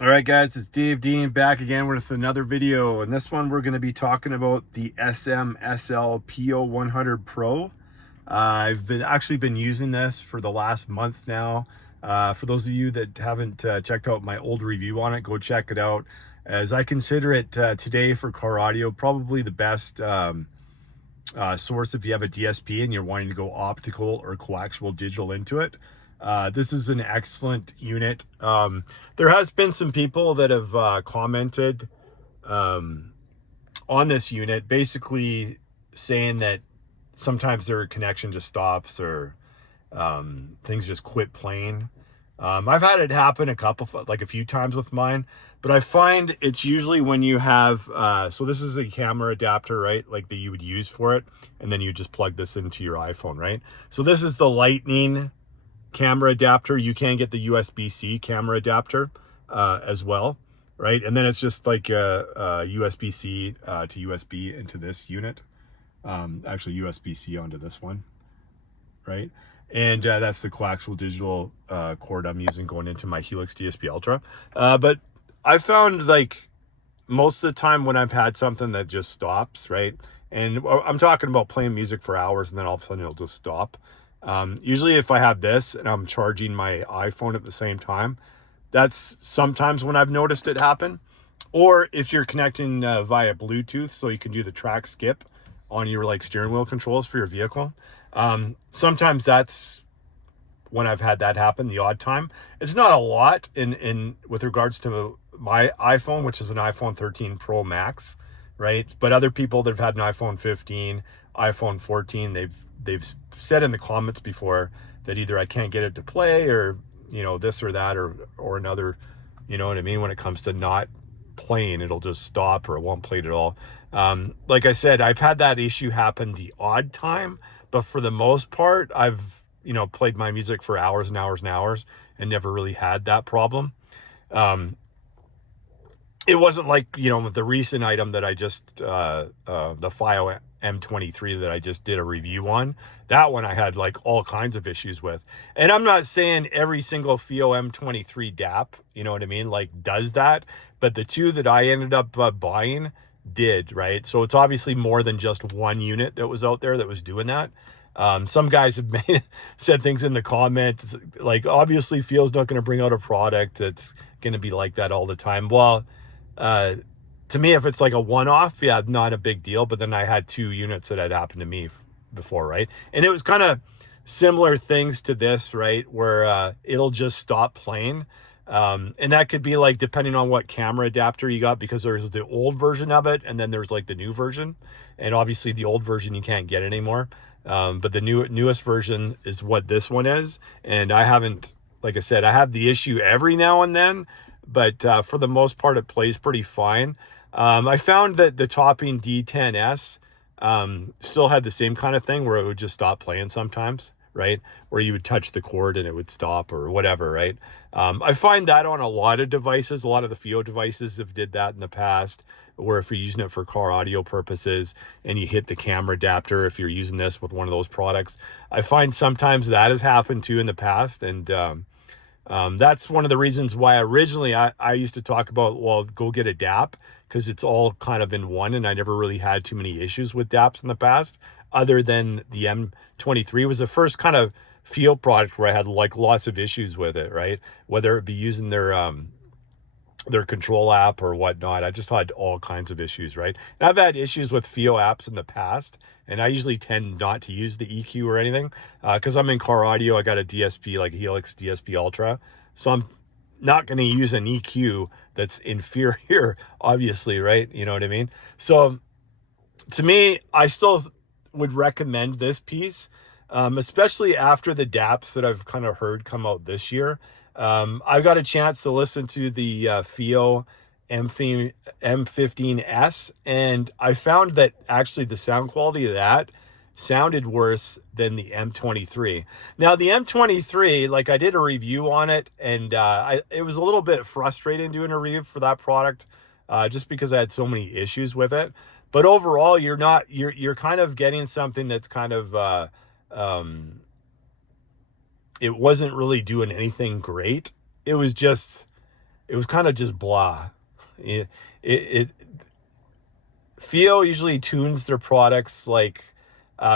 All right, guys, it's Dave Dean back again with another video. In this one, we're going to be talking about the SMSL PO 100 Pro. I've actually been using this for the last month now. For those of you that haven't checked out my old review on it, go check it out. As I consider it today for car audio, probably the best source if you have a DSP and you're wanting to go optical or coaxial digital into it. This is an excellent unit. There has been some people that have commented on this unit, basically saying that sometimes their connection just stops or things just quit playing. I've had it happen a few times with mine, but I find it's usually when you have, so this is a camera adapter, right? Like that you would use for it. And then you just plug this into your iPhone, right? So this is the Lightning camera adapter. You can get the USB-C camera adapter as well, right? And then it's just like a USB-C to USB into this unit. Actually USB-C onto this one, right? And that's the coaxial digital cord I'm using going into my Helix DSP Ultra. But I found like most of the time when I've had something that just stops, right? And I'm talking about playing music for hours and then all of a sudden it'll just stop. Usually if I have this and I'm charging my iPhone at the same time, that's sometimes when I've noticed it happen. Or if you're connecting via Bluetooth, so you can do the track skip on your like steering wheel controls for your vehicle. Sometimes that's when I've had that happen, the odd time. It's not a lot in with regards to my iPhone, which is an iPhone 13 Pro Max, right? But other people that have had an iPhone 15, iPhone 14, they've said in the comments before that either I can't get it to play or, you know, this or that or another, you know what I mean? When it comes to not playing, it'll just stop or it won't play it at all. Like I said, I've had that issue happen the odd time, but for the most part, I've, you know, played my music for hours and hours and hours and never really had that problem. It wasn't like, you know, with the recent item that I just, the FIO M23 that I just did a review on, that one I had like all kinds of issues with. And I'm not saying every single FIO M23 DAP, you know what I mean, like does that, but the two that I ended up buying did, right? So it's obviously more than just one unit that was out there that was doing that. Some guys have said things in the comments like, obviously FIO's not going to bring out a product that's going to be like that all the time. Well, to me, if it's like a one-off, yeah, not a big deal. But then I had two units that had happened to me before, right? And it was kind of similar things to this, right? Where it'll just stop playing. And that could be like depending on what camera adapter you got, because there's the old version of it and then there's like the new version. And obviously the old version you can't get anymore. But the newest version is what this one is. And I haven't, like I said, I have the issue every now and then, but for the most part, it plays pretty fine. I found that the Topping D10S still had the same kind of thing where it would just stop playing sometimes, right? Where you would touch the cord and it would stop or whatever, right? I find that on a lot of devices. A lot of the FIO devices have did that in the past, where if you're using it for car audio purposes and you hit the camera adapter, if you're using this with one of those products, I find sometimes that has happened too in the past. And that's one of the reasons why originally I used to talk about, well, go get a DAP, because it's all kind of in one, and I never really had too many issues with DAPs in the past, other than the M23 was the first kind of field product where I had like lots of issues with it, right? Whether it be using their control app or whatnot. I just had all kinds of issues, right? And I've had issues with FIO apps in the past, and I usually tend not to use the EQ or anything because I'm in car audio. I got a DSP, like Helix DSP Ultra, so I'm not going to use an EQ that's inferior, obviously, right? You know what I mean? So to me, I still would recommend this piece, especially after the DAPs that I've kind of heard come out this year. I got a chance to listen to the FIO M15S, and I found that actually the sound quality of that sounded worse than the M23. Now, the M23, like I did a review on it, and it was a little bit frustrating doing a review for that product, just because I had so many issues with it. But overall, you're kind of getting something that's kind of it wasn't really doing anything great. It was just it was kind of just blah. It FIO usually tunes their products like,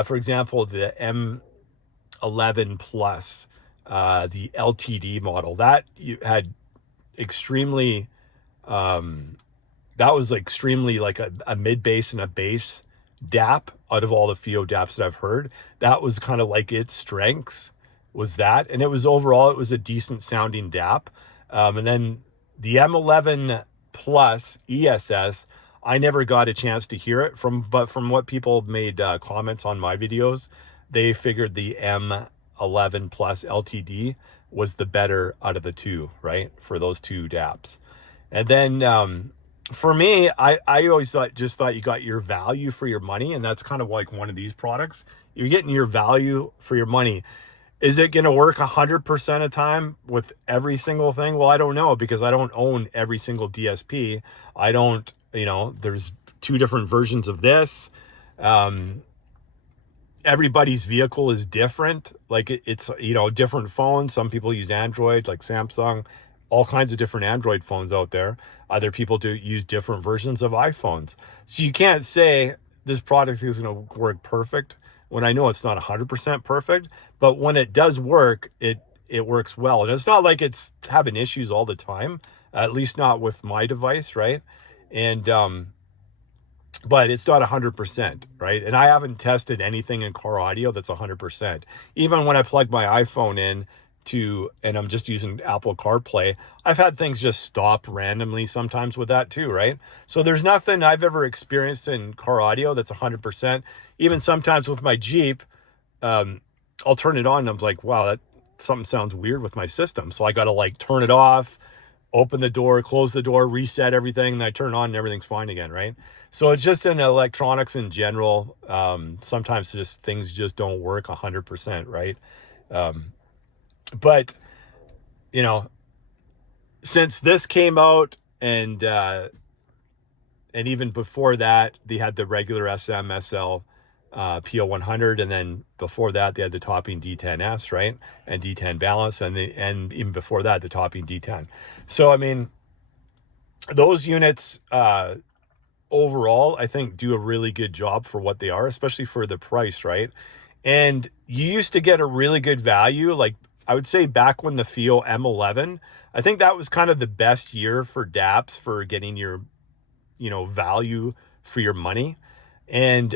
for example, the M11 Plus, the LTD model that you had extremely, that was extremely like a mid bass and a bass DAP out of all the FIO DAPs that I've heard. That was kind of like its strengths was that. And it was overall, it was a decent sounding DAP. And then the M11 Plus ESS, I never got a chance to hear it but from what people made comments on my videos, they figured the M11 Plus LTD was the better out of the two, right? For those two DAPs. And then, for me, I always thought you got your value for your money. And that's kind of like one of these products. You're getting your value for your money. Is it going to work 100% of time with every single thing? Well, I don't know, because I don't own every single DSP. I don't, there's two different versions of this. Everybody's vehicle is different. Like it's, different phones. Some people use Android, like Samsung, all kinds of different Android phones out there. Other people do use different versions of iPhones. So you can't say this product is going to work perfect when I know it's not 100% perfect, but when it does work, it works well. And it's not like it's having issues all the time, at least not with my device, right? And, but it's not 100%, right? And I haven't tested anything in car audio that's 100%. Even when I plug my iPhone in and I'm just using Apple CarPlay, I've had things just stop randomly sometimes with that too, right? So there's nothing I've ever experienced in car audio that's 100%. Even sometimes with my Jeep, I'll turn it on and I'm like, wow, that something sounds weird with my system. So I got to turn it off, open the door, close the door, reset everything, and I turn it on and everything's fine again, right? So it's just in electronics in general. Sometimes things just don't work 100%, right? But, since this came out and even before that, they had the regular SMSL PO 100, and then before that they had the topping D10S, right? And D10 balance, and even before that the topping D10. So I mean, those units overall I think do a really good job for what they are, especially for the price, right? And you used to get a really good value, like I would say back when the FIO M11, I think that was kind of the best year for DAPs for getting your, value for your money. And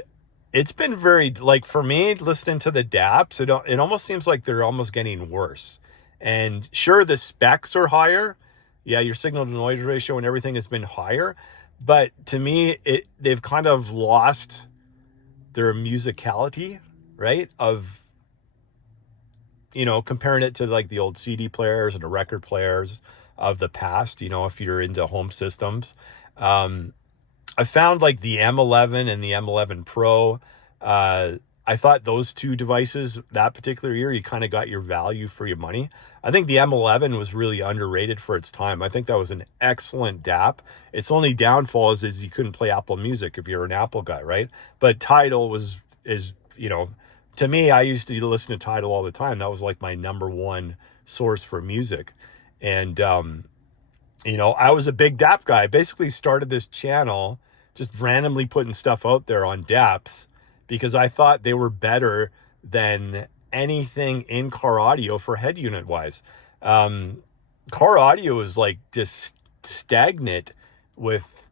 it's been very, for me, listening to the DAPs, it almost seems like they're almost getting worse. And sure, the specs are higher. Yeah, your signal to noise ratio and everything has been higher. But to me, they've kind of lost their musicality, right? Of, comparing it to the old CD players and the record players of the past, if you're into home systems. I found the M11 and the M11 Pro, I thought those two devices that particular year, you kind of got your value for your money. I think the M11 was really underrated for its time. I think that was an excellent DAP. Its only downfall is you couldn't play Apple Music if you're an Apple guy, right? But Tidal is to me, I used to listen to Tidal all the time. That was my number one source for music. And, I was a big DAP guy. I basically started this channel just randomly putting stuff out there on DAPs because I thought they were better than anything in car audio for head unit wise. Car audio is just stagnant with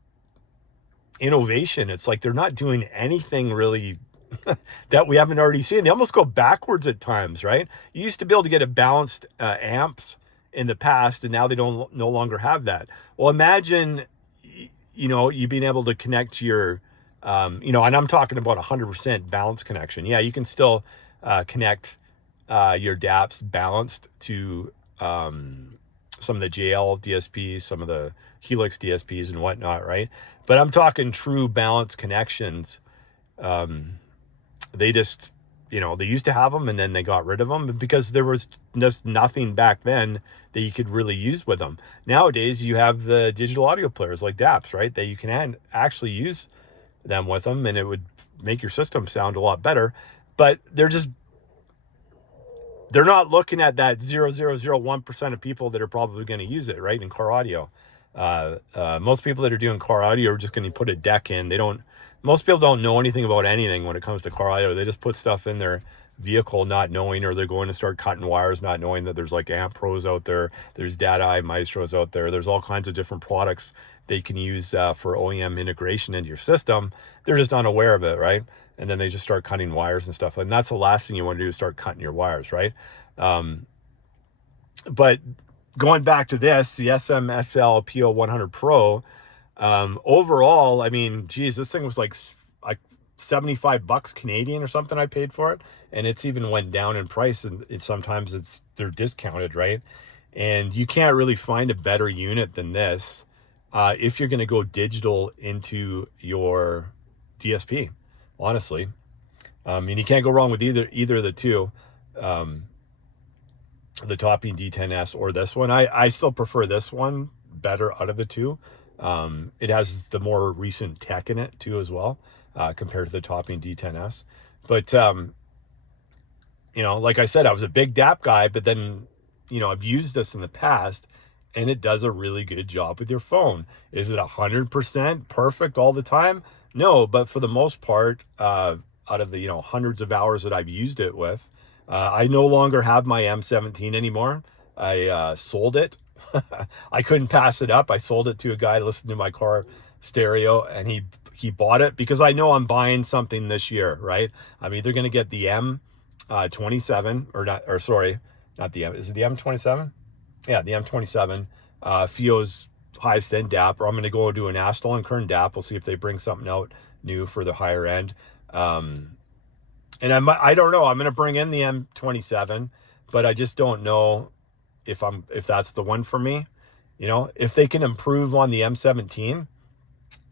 innovation. It's they're not doing anything really that we haven't already seen. They almost go backwards at times, right? You used to be able to get a balanced amps in the past, and now they no longer have that. Well, imagine, you being able to connect to your, and I'm talking about 100% balanced connection. Yeah, you can still connect your DAPs balanced to some of the JL DSPs, some of the Helix DSPs and whatnot, right? But I'm talking true balanced connections. They just, they used to have them and then they got rid of them because there was just nothing back then that you could really use with them. Nowadays, you have the digital audio players like DAPs, right? That you can actually use them with them and it would make your system sound a lot better. But they're just, they're not looking at that 0.0001% of people that are probably going to use it, right, in car audio. Most people that are doing car audio are just going to put a deck in. Most people don't know anything about anything when it comes to car audio. They just put stuff in their vehicle not knowing, or they're going to start cutting wires not knowing that there's like Amp Pros out there, there's Data Maestros out there, there's all kinds of different products they can use for OEM integration into your system. They're just unaware of it, right? And then they just start cutting wires and stuff, and that's the last thing you want to do, is start cutting your wires, right? But going back to this, the SMSL PO 100 Pro, overall, I mean, geez, this thing was like $75 Canadian or something I paid for it. And it's even went down in price, and sometimes they're discounted, right? And you can't really find a better unit than this if you're going to go digital into your DSP, honestly. And you can't go wrong with either of the two, the Topping D10S or this one. I still prefer this one better out of the two. It has the more recent tech in it too as well, compared to the Topping D10S. But like I said, I was a big DAP guy, but then I've used this in the past, and it does a really good job with your phone. Is it 100% perfect all the time? No, but for the most part, out of the hundreds of hours that I've used it with, I no longer have my M17 anymore. I sold it. I couldn't pass it up. I sold it to a guy listening to my car stereo, and he bought it because I know I'm buying something this year, right? I'm either going to get the M27 not the M. Is it the M27? Yeah, the M27, FIO's highest end DAP, or I'm going to go do an Astel and Kern DAP. We'll see if they bring something out new for the higher end. And I don't know. I'm going to bring in the M27, but I just don't know if that's the one for me. If they can improve on the M17,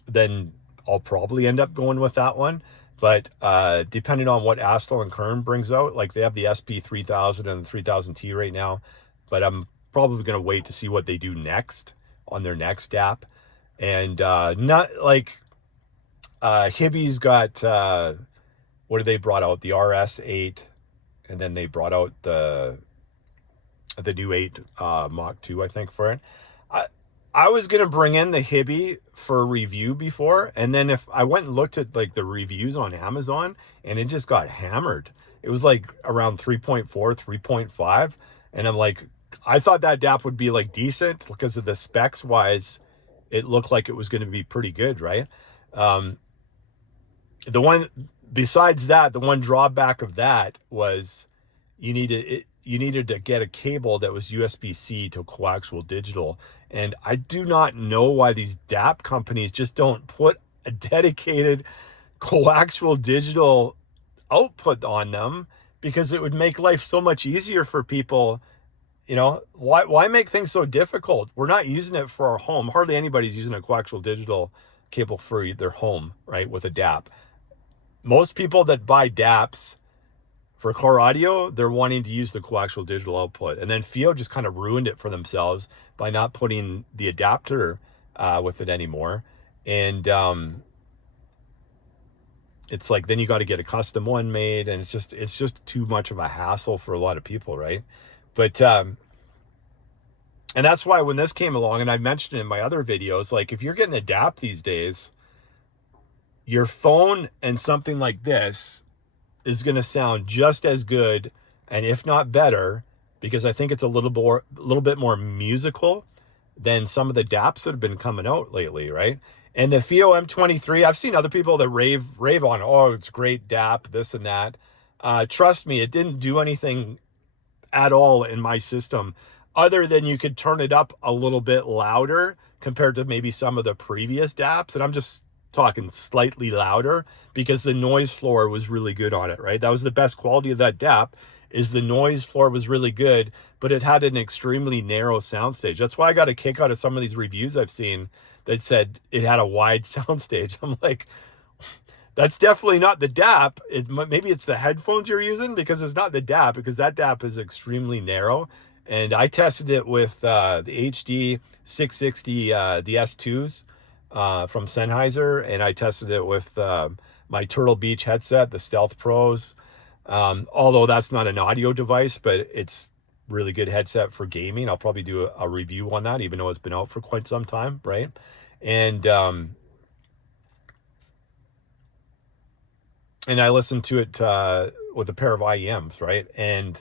then I'll probably end up going with that one. But depending on what Astel and Kern brings out, like they have the SP3000 and the 3000T right now, but I'm probably going to wait to see what they do next on their next DAP. And not like Hibby's got, what did they brought out? The RS8, and then they brought out the new 8 Mach 2, I think, for it. I was going to bring in the Hibby for a review before, and then if I went and looked at like the reviews on Amazon, and it just got hammered. It was like around 3.4, 3.5, and I'm like, I thought that DAP would be like decent because of the specs wise. It looked like it was going to be pretty good, right? Besides that, the one drawback of that was you needed to get a cable that was USB-C to coaxial digital. And I do not know why these DAP companies just don't put a dedicated coaxial digital output on them, because it would make life so much easier for people. Why make things so difficult? We're not using it for our home. Hardly anybody's using a coaxial digital cable for their home, right, with a DAP. Most people that buy DAPs for car audio, they're wanting to use the coaxial digital output. And then FIO just kind of ruined it for themselves by not putting the adapter with it anymore. And it's like, then you got to get a custom one made, and it's just too much of a hassle for a lot of people, right? But and that's why when this came along, and I mentioned it in my other videos, like if you're getting a DAP these days, your phone and something like this is going to sound just as good, and if not better, because I think it's a little bit more musical than some of the DAPs that have been coming out lately, right? And the FIO M23, I've seen other people that rave on, oh, it's great DAP, this and that. Trust me, it didn't do anything at all in my system, other than you could turn it up a little bit louder compared to maybe some of the previous DAPs. And I'm just talking slightly louder, because the noise floor was really good on it, right? That was the best quality of that DAP, is the noise floor was really good, but it had an extremely narrow soundstage. That's why I got a kick out of some of these reviews I've seen that said it had a wide soundstage. I'm like, that's definitely not the DAP. Maybe it's the headphones you're using, because it's not the DAP, because that DAP is extremely narrow. And I tested it with the HD 660, the S2s from Sennheiser, and I tested it with my Turtle Beach headset, the Stealth Pros. Although that's not an audio device, but it's really good headset for gaming. I'll probably do a review on that, even though it's been out for quite some time, right? And I listened to it with a pair of IEMs, right? And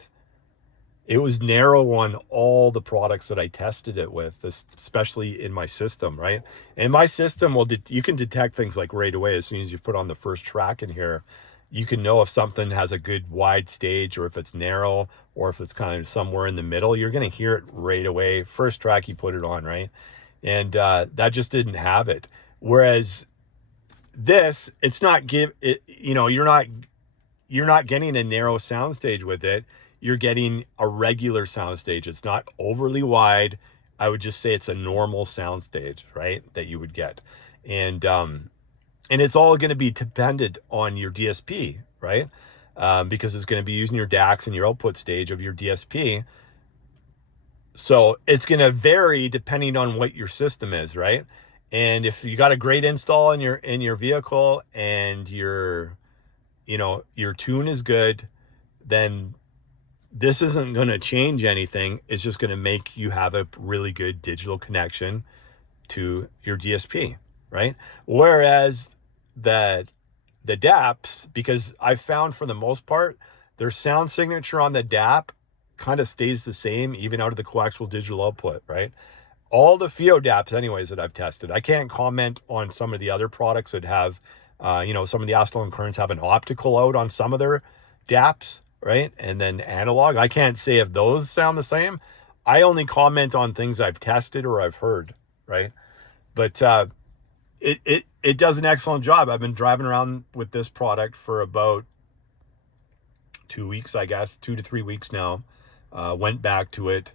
it was narrow on all the products that I tested it with, especially in my system, right? And my system you can detect things like right away as soon as you put on the first track in here. You can know if something has a good wide stage or if it's narrow or if it's kind of somewhere in the middle. You're going to hear it right away. First track you put it on, right? And that just didn't have it. Whereas this, it's not you're not getting a narrow soundstage with it. You're getting a regular soundstage. It's not overly wide. I would just say it's a normal soundstage, right? That you would get. And it's all going to be dependent on your DSP, right? Because it's going to be using your DACs and your output stage of your DSP. So it's going to vary depending on what your system is, right? And if you got a great install in your vehicle and your tune is good, then this isn't going to change anything. It's just going to make you have a really good digital connection to your DSP, right? Whereas the DAPs, because I found for the most part, their sound signature on the DAP kind of stays the same even out of the coaxial digital output, right? All the FIO DAPs anyways that I've tested. I can't comment on some of the other products that have, some of the oscillating currents have an optical out on some of their DAPs, right? And then analog. I can't say if those sound the same. I only comment on things I've tested or I've heard, right? But it does an excellent job. I've been driving around with this product for about 2 weeks, I guess, 2 to 3 weeks now. Went back to it.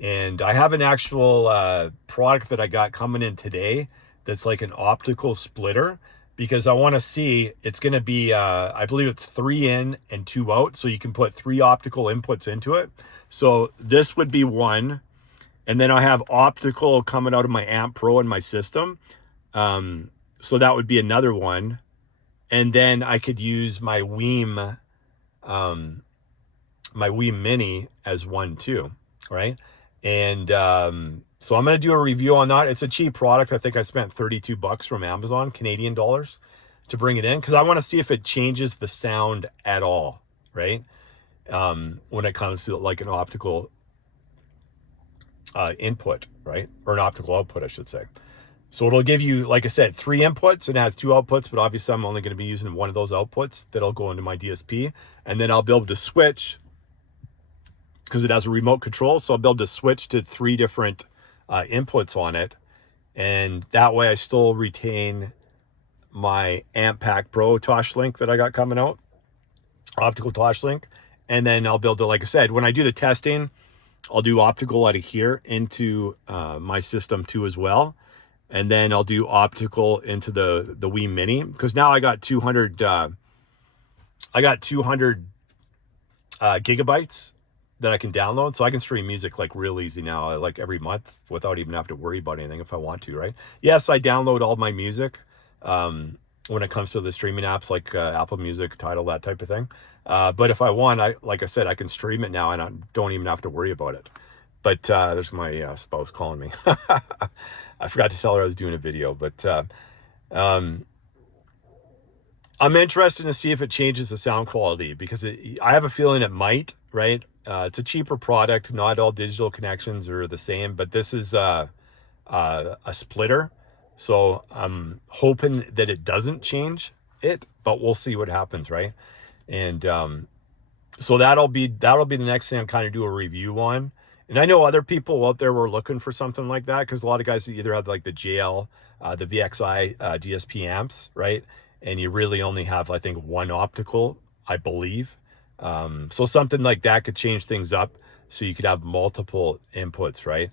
And I have an actual product that I got coming in today that's like an optical splitter, because I want to see, it's going to be, I believe it's 3 in and 2 out. So you can put 3 optical inputs into it. So this would be one. And then I have optical coming out of my Amp Pro in my system. So that would be another one. And then I could use my Weem Mini as one too, right? And so I'm going to do a review on that. It's a cheap product. I think I spent $32 from Amazon, Canadian dollars, to bring it in, because I want to see if it changes the sound at all, right? When it comes to like an optical input, right? Or an optical output, I should say. So it'll give you, like I said, 3 inputs and it has 2 outputs, but obviously I'm only going to be using one of those outputs that'll go into my DSP. And then I'll be able to switch, because it has a remote control. So I'll be able to switch to 3 different inputs on it. And that way I still retain my Amp Pack Pro toslink that I got coming out, optical toslink. And then I'll be able to, like I said, when I do the testing, I'll do optical out of here into my system too as well. And then I'll do optical into the Wii Mini, because now I got 200 gigabytes that I can download, so I can stream music like real easy now, like every month, without even having to worry about anything if I want to, right? Yes, I download all my music when it comes to the streaming apps like Apple Music, Tidal, that type of thing. But if I want, like I said, I can stream it now and I don't even have to worry about it. But there's my spouse calling me. I forgot to tell her I was doing a video, but I'm interested to see if it changes the sound quality, because I have a feeling it might, right? It's a cheaper product. Not all digital connections are the same, but this is a splitter. So I'm hoping that it doesn't change it, but we'll see what happens, right? And so that'll be the next thing I'm kind of do a review on. And I know other people out there were looking for something like that, because a lot of guys either have like the JL, the VXI DSP amps, right? And you really only have, I think, 1 optical, I believe. So something like that could change things up, so you could have multiple inputs, right?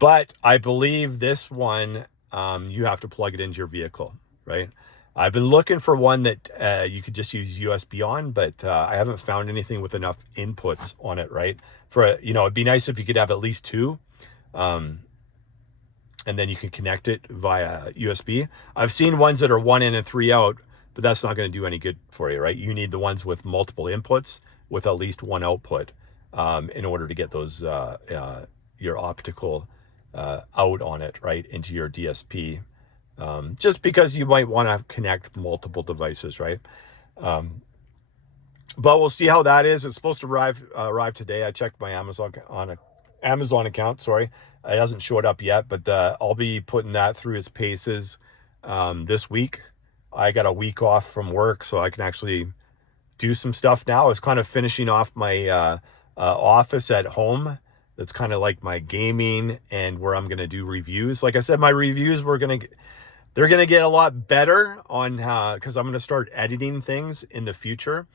But I believe this one, you have to plug it into your vehicle, right? I've been looking for one that you could just use USB on, but I haven't found anything with enough inputs on it, right? It'd be nice if you could have at least 2, and then you can connect it via USB. I've seen ones that are 1 in and 3 out, but that's not going to do any good for you, right? You need the ones with multiple inputs with at least one output in order to get those your optical out on it, right, into your DSP. Just because you might want to connect multiple devices, right? But we'll see how that is. It's supposed to arrive today. I checked my Amazon account. Sorry, it hasn't showed up yet, but I'll be putting that through its paces this week. I got a week off from work, so I can actually do some stuff now. I was kind of finishing off my office at home. That's kind of like my gaming and where I'm going to do reviews. Like I said, my reviews they're going to get a lot better on because I'm going to start editing things in the future.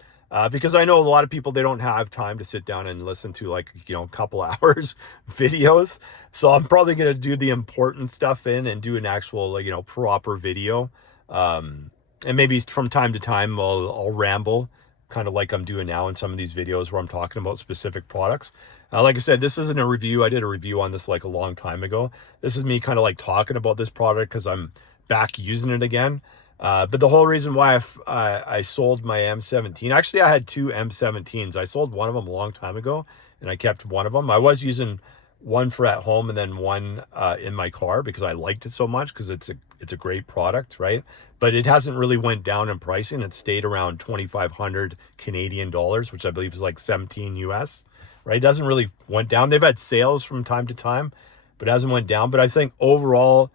Because I know a lot of people, they don't have time to sit down and listen to like, a couple hours videos. So I'm probably going to do the important stuff in and do an actual, proper video. And maybe from time to time, I'll ramble kind of like I'm doing now in some of these videos where I'm talking about specific products. Like I said, this isn't a review. I did a review on this like a long time ago. This is me kind of like talking about this product because I'm back using it again. But the whole reason why I sold my M17, actually I had two M17s. I sold one of them a long time ago and I kept one of them. I was using one for at home and then one in my car because I liked it so much because it's a great product, right? But it hasn't really went down in pricing. It stayed around 2,500 Canadian dollars, which I believe is like 17 US, right? It doesn't really went down. They've had sales from time to time, but it hasn't went down. But I think overall,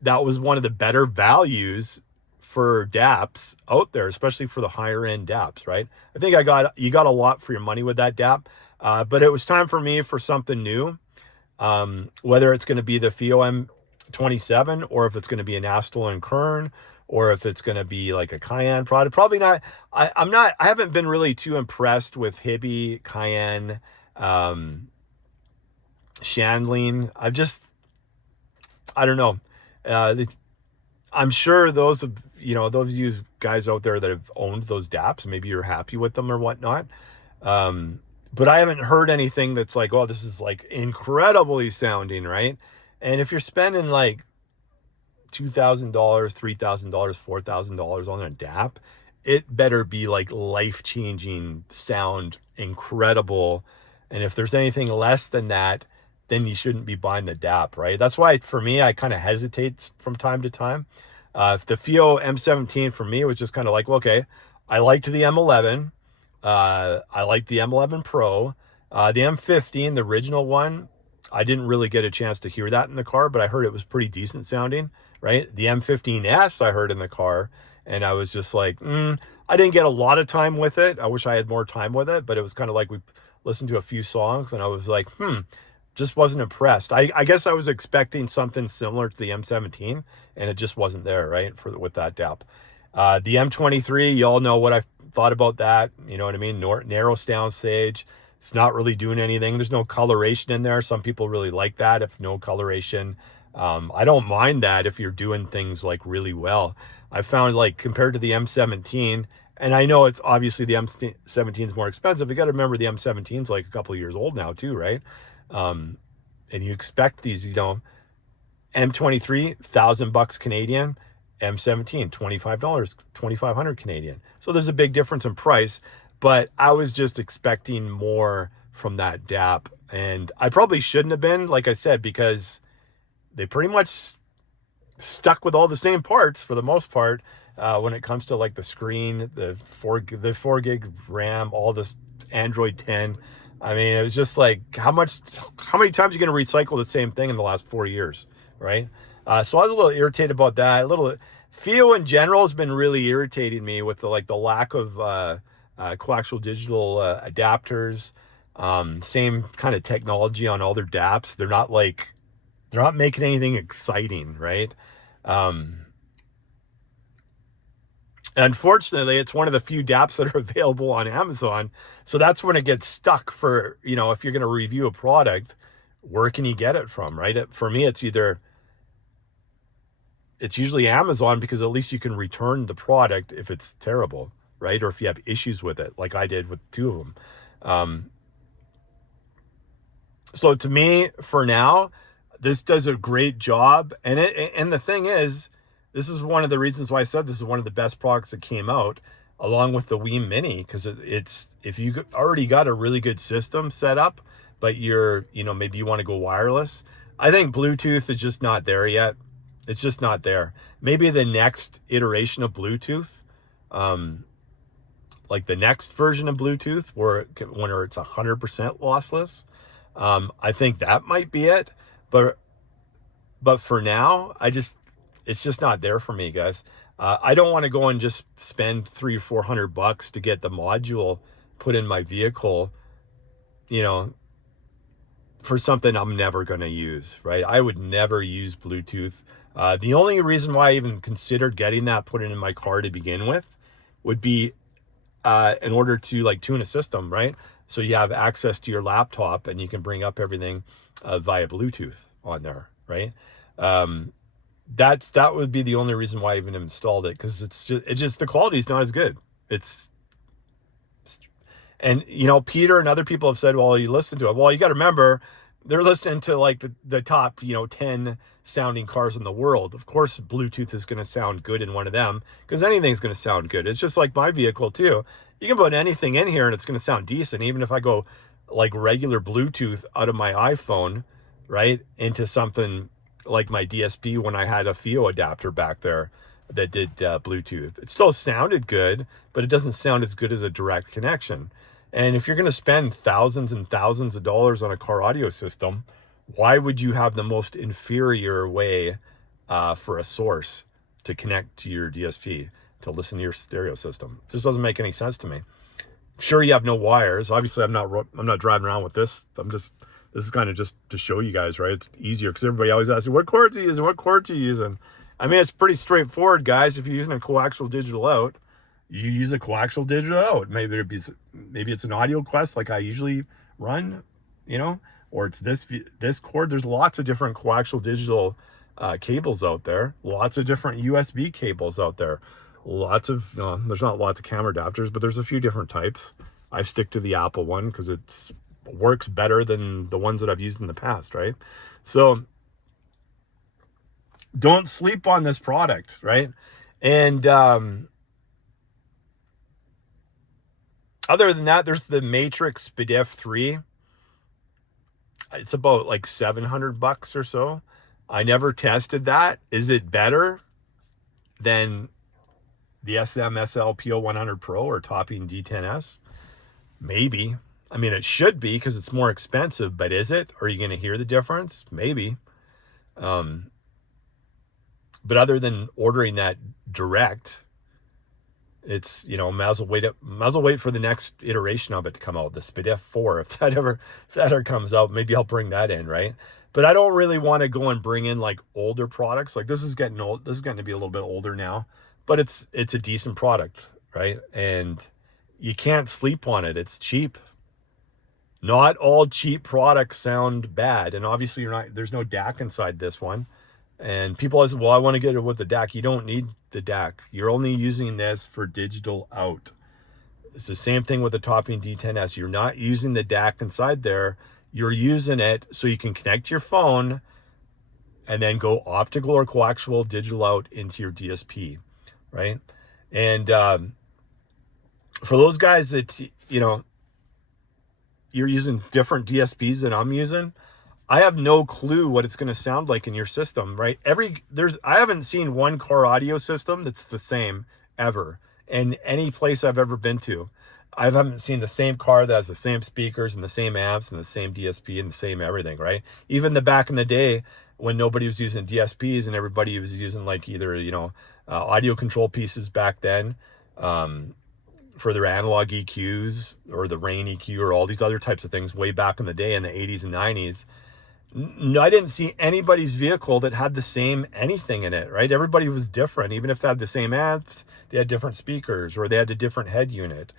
that was one of the better values for DAPs out there, especially for the higher end DAPs, right? I think you got a lot for your money with that DAP, but it was time for me for something new. Whether it's going to be the FIO M27 or if it's going to be an Astel and Kern or if it's going to be like a Cayenne product, probably not. I haven't been really too impressed with Hibby, Cayenne, Shandling. I don't know. I'm sure those of you guys out there that have owned those DAPs, maybe you're happy with them or whatnot. But I haven't heard anything that's like, oh, this is like incredibly sounding, right? And if you're spending like $2,000, $3,000, $4,000 on a DAP, it better be like life-changing sound, incredible. And if there's anything less than that, then you shouldn't be buying the DAP, right? That's why, for me, I kind of hesitate from time to time. The FIO M17 for me was just kind of like, well, okay, I liked the M11. I liked the M11 Pro. The M15, the original one, I didn't really get a chance to hear that in the car, but I heard it was pretty decent sounding, right? The M15S I heard in the car, and I was just like, I didn't get a lot of time with it. I wish I had more time with it, but it was kind of like we listened to a few songs, and I was like, just wasn't impressed. I guess I was expecting something similar to the M17, and it just wasn't there, right, with that DAP. The M23, you all know what I thought about that. You know what I mean? Narrow soundstage. It's not really doing anything. There's no coloration in there. Some people really like that if no coloration. I don't mind that if you're doing things like really well. I found like compared to the M17, and I know it's obviously the M17 is more expensive. You got to remember the M17 is like a couple of years old now too, right? And you expect these, M23, $1,000 Canadian, M17, $25, 2,500 Canadian. So there's a big difference in price, but I was just expecting more from that DAP. And I probably shouldn't have been, like I said, because they pretty much stuck with all the same parts for the most part when it comes to like the screen, the 4 gig RAM, all this Android 10. I mean, it was just like, how many times are you going to recycle the same thing in the last 4 years, right? So I was a little irritated about that. FIO in general has been really irritating me with the lack of coaxial digital adapters. Same kind of technology on all their DAPs. They're not making anything exciting, right? Unfortunately, it's one of the few DAPs that are available on Amazon. So that's when it gets stuck for, if you're going to review a product, where can you get it from, right? For me, it's usually Amazon, because at least you can return the product if it's terrible, right? Or if you have issues with it, like I did with 2 of them. So to me, for now, this does a great job. And the thing is, this is one of the reasons why I said this is one of the best products that came out, along with the Wii Mini, because it's, if you already got a really good system set up, but you're, maybe you want to go wireless, I think Bluetooth is just not there yet. It's just not there. Maybe the next iteration of Bluetooth, like the next version of Bluetooth, where it's 100% lossless, I think that might be it. But for now, it's just not there for me, guys. I don't want to go and just spend $300-400 to get the module put in my vehicle, for something I'm never going to use, right? I would never use Bluetooth. The only reason why I even considered getting that put in my car to begin with would be in order to like tune a system, right? So you have access to your laptop and you can bring up everything via Bluetooth on there, right? That would be the only reason why I even installed it, because it's just the quality is not as good. And Peter and other people have said, well, you listen to it. Well, you got to remember, they're listening to like the top 10 sounding cars in the world. Of course Bluetooth is going to sound good in one of them, because anything's going to sound good. It's just like my vehicle too. You can put anything in here and it's going to sound decent, even if I go like regular Bluetooth out of my iPhone, right, into something like my DSP when I had a FIO adapter back there that did Bluetooth. It still sounded good, but it doesn't sound as good as a direct connection. And if you're going to spend thousands and thousands of dollars on a car audio system, why would you have the most inferior way for a source to connect to your DSP to listen to your stereo system? This doesn't make any sense to me. Sure, you have no wires. Obviously, I'm not driving around with this. This is kind of just to show you guys, right? It's easier because everybody always asks, what cords are you using? What cords are you using? I mean, it's pretty straightforward, guys. If you're using a coaxial digital out, you use a coaxial digital out. Maybe it's an AudioQuest like I usually run, or it's this cord. There's lots of different coaxial digital cables out there. Lots of different USB cables out there. There's not lots of camera adapters, but there's a few different types. I stick to the Apple one because it works better than the ones that I've used in the past, right? So don't sleep on this product, right? And other than that, there's the Matrix SPDIF 3. It's about like $700 or so. I never tested that. Is it better than the SMSL PO 100 Pro or Topping D10S? Maybe. I mean, it should be because it's more expensive, but is it? Are you going to hear the difference? Maybe. But other than ordering that direct, it's, might as well wait for the next iteration of it to come out, the SPDIF 4. If that ever comes out, maybe I'll bring that in, right? But I don't really want to go and bring in like older products. Like this is getting old. This is going to be a little bit older now, but it's a decent product, right? And you can't sleep on it. It's cheap. Not all cheap products sound bad. And obviously there's no DAC inside this one. And people say, well, I want to get it with the DAC. You don't need the DAC. You're only using this for digital out. It's the same thing with the Topping D10S. You're not using the DAC inside there. You're using it so you can connect to your phone and then go optical or coaxial digital out into your DSP, right? And for those guys that, you're using different DSPs than I'm using, I have no clue what it's going to sound like in your system, right? I haven't seen one car audio system that's the same ever in any place I've ever been to. I haven't seen the same car that has the same speakers and the same amps and the same DSP and the same everything, right? Even back in the day when nobody was using DSPs and everybody was using like either, audio control pieces back then, for their analog EQs or the Rain EQ or all these other types of things way back in the day in the 80s and 90s. No, I didn't see anybody's vehicle that had the same anything in it, right? Everybody was different. Even if they had the same amps, they had different speakers or they had a different head unit,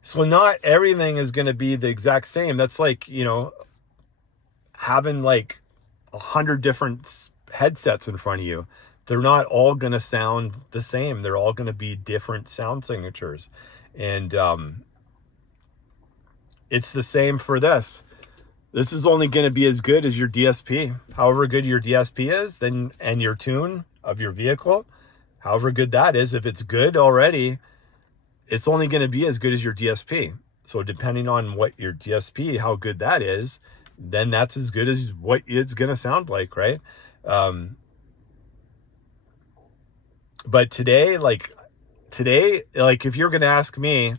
So not everything is going to be the exact same. That's like, having like 100 different headsets in front of you. They're not all going to sound the same. They're all going to be different sound signatures. And it's the same for this. This is only going to be as good as your DSP. However good your DSP is, and your tune of your vehicle, however good that is, if it's good already, it's only going to be as good as your DSP. So depending on what your DSP, how good that is, then that's as good as what it's going to sound like, right? But today, if you're going to ask me,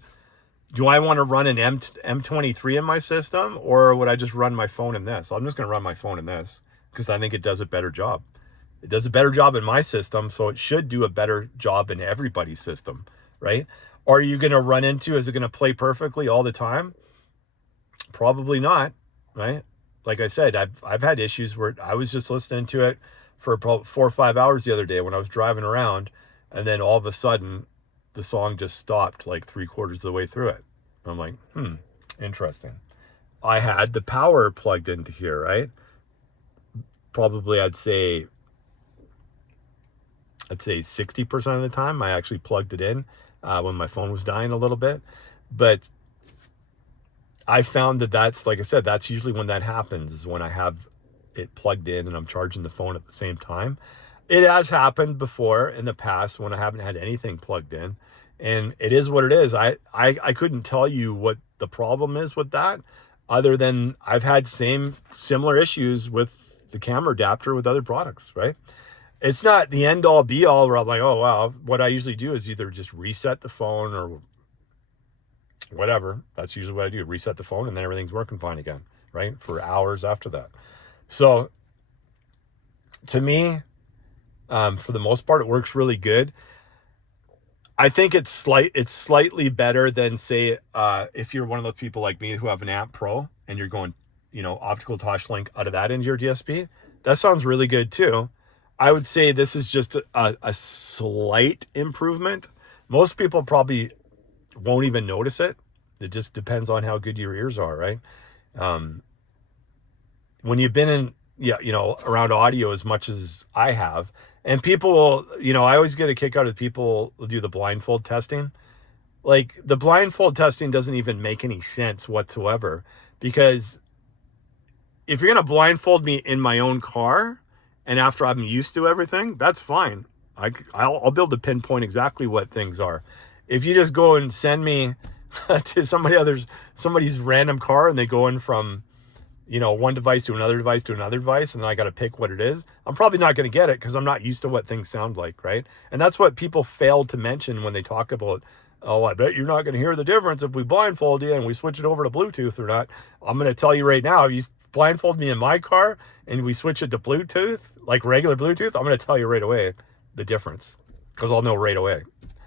do I want to run an M23 in my system, or would I just run my phone in this? I'm just going to run my phone in this because I think it does a better job. It does a better job in my system, so it should do a better job in everybody's system, right? Are you going to run into, is it going to play perfectly all the time? Probably not, right? Like I said, I've had issues where I was just listening to it for about 4 or 5 hours the other day when I was driving around, and then all of a sudden the song just stopped like 3/4 of the way through it. I'm like, interesting. I had the power plugged into here, right? Probably I'd say 60% of the time I actually plugged it in when my phone was dying a little bit. But I found that that's, like I said, that's usually when that happens, is when I have it plugged in and I'm charging the phone at the same time. It has happened before in the past when I haven't had anything plugged in, and it is what it is. I couldn't tell you what the problem is with that, other than I've had similar issues with the camera adapter with other products, right? It's not the end all be all where I'm like, oh wow. What I usually do is either just reset the phone or whatever. That's usually what I do. Reset the phone and then everything's working fine again, right? For hours after that. So to me, for the most part, it works really good. I think it's slightly better than, say, if you're one of those people like me who have an Amp Pro and you're going, optical toslink out of that into your DSP. That sounds really good too. I would say this is just a slight improvement. Most people probably won't even notice it. It just depends on how good your ears are, right? When you've been in, around audio as much as I have, and people, I always get a kick out of people who do the blindfold testing. Like, the blindfold testing doesn't even make any sense whatsoever, because if you're going to blindfold me in my own car and after I'm used to everything, that's fine. I'll be able to pinpoint exactly what things are. If you just go and send me to somebody's random car and they go in from, one device to another device to another device, and I got to pick what it is, I'm probably not going to get it because I'm not used to what things sound like, right? And that's what people fail to mention when they talk about, oh, I bet you're not going to hear the difference if we blindfold you and we switch it over to Bluetooth or not. I'm going to tell you right now, if you blindfold me in my car and we switch it to Bluetooth, like regular Bluetooth, I'm going to tell you right away the difference, because I'll know right away.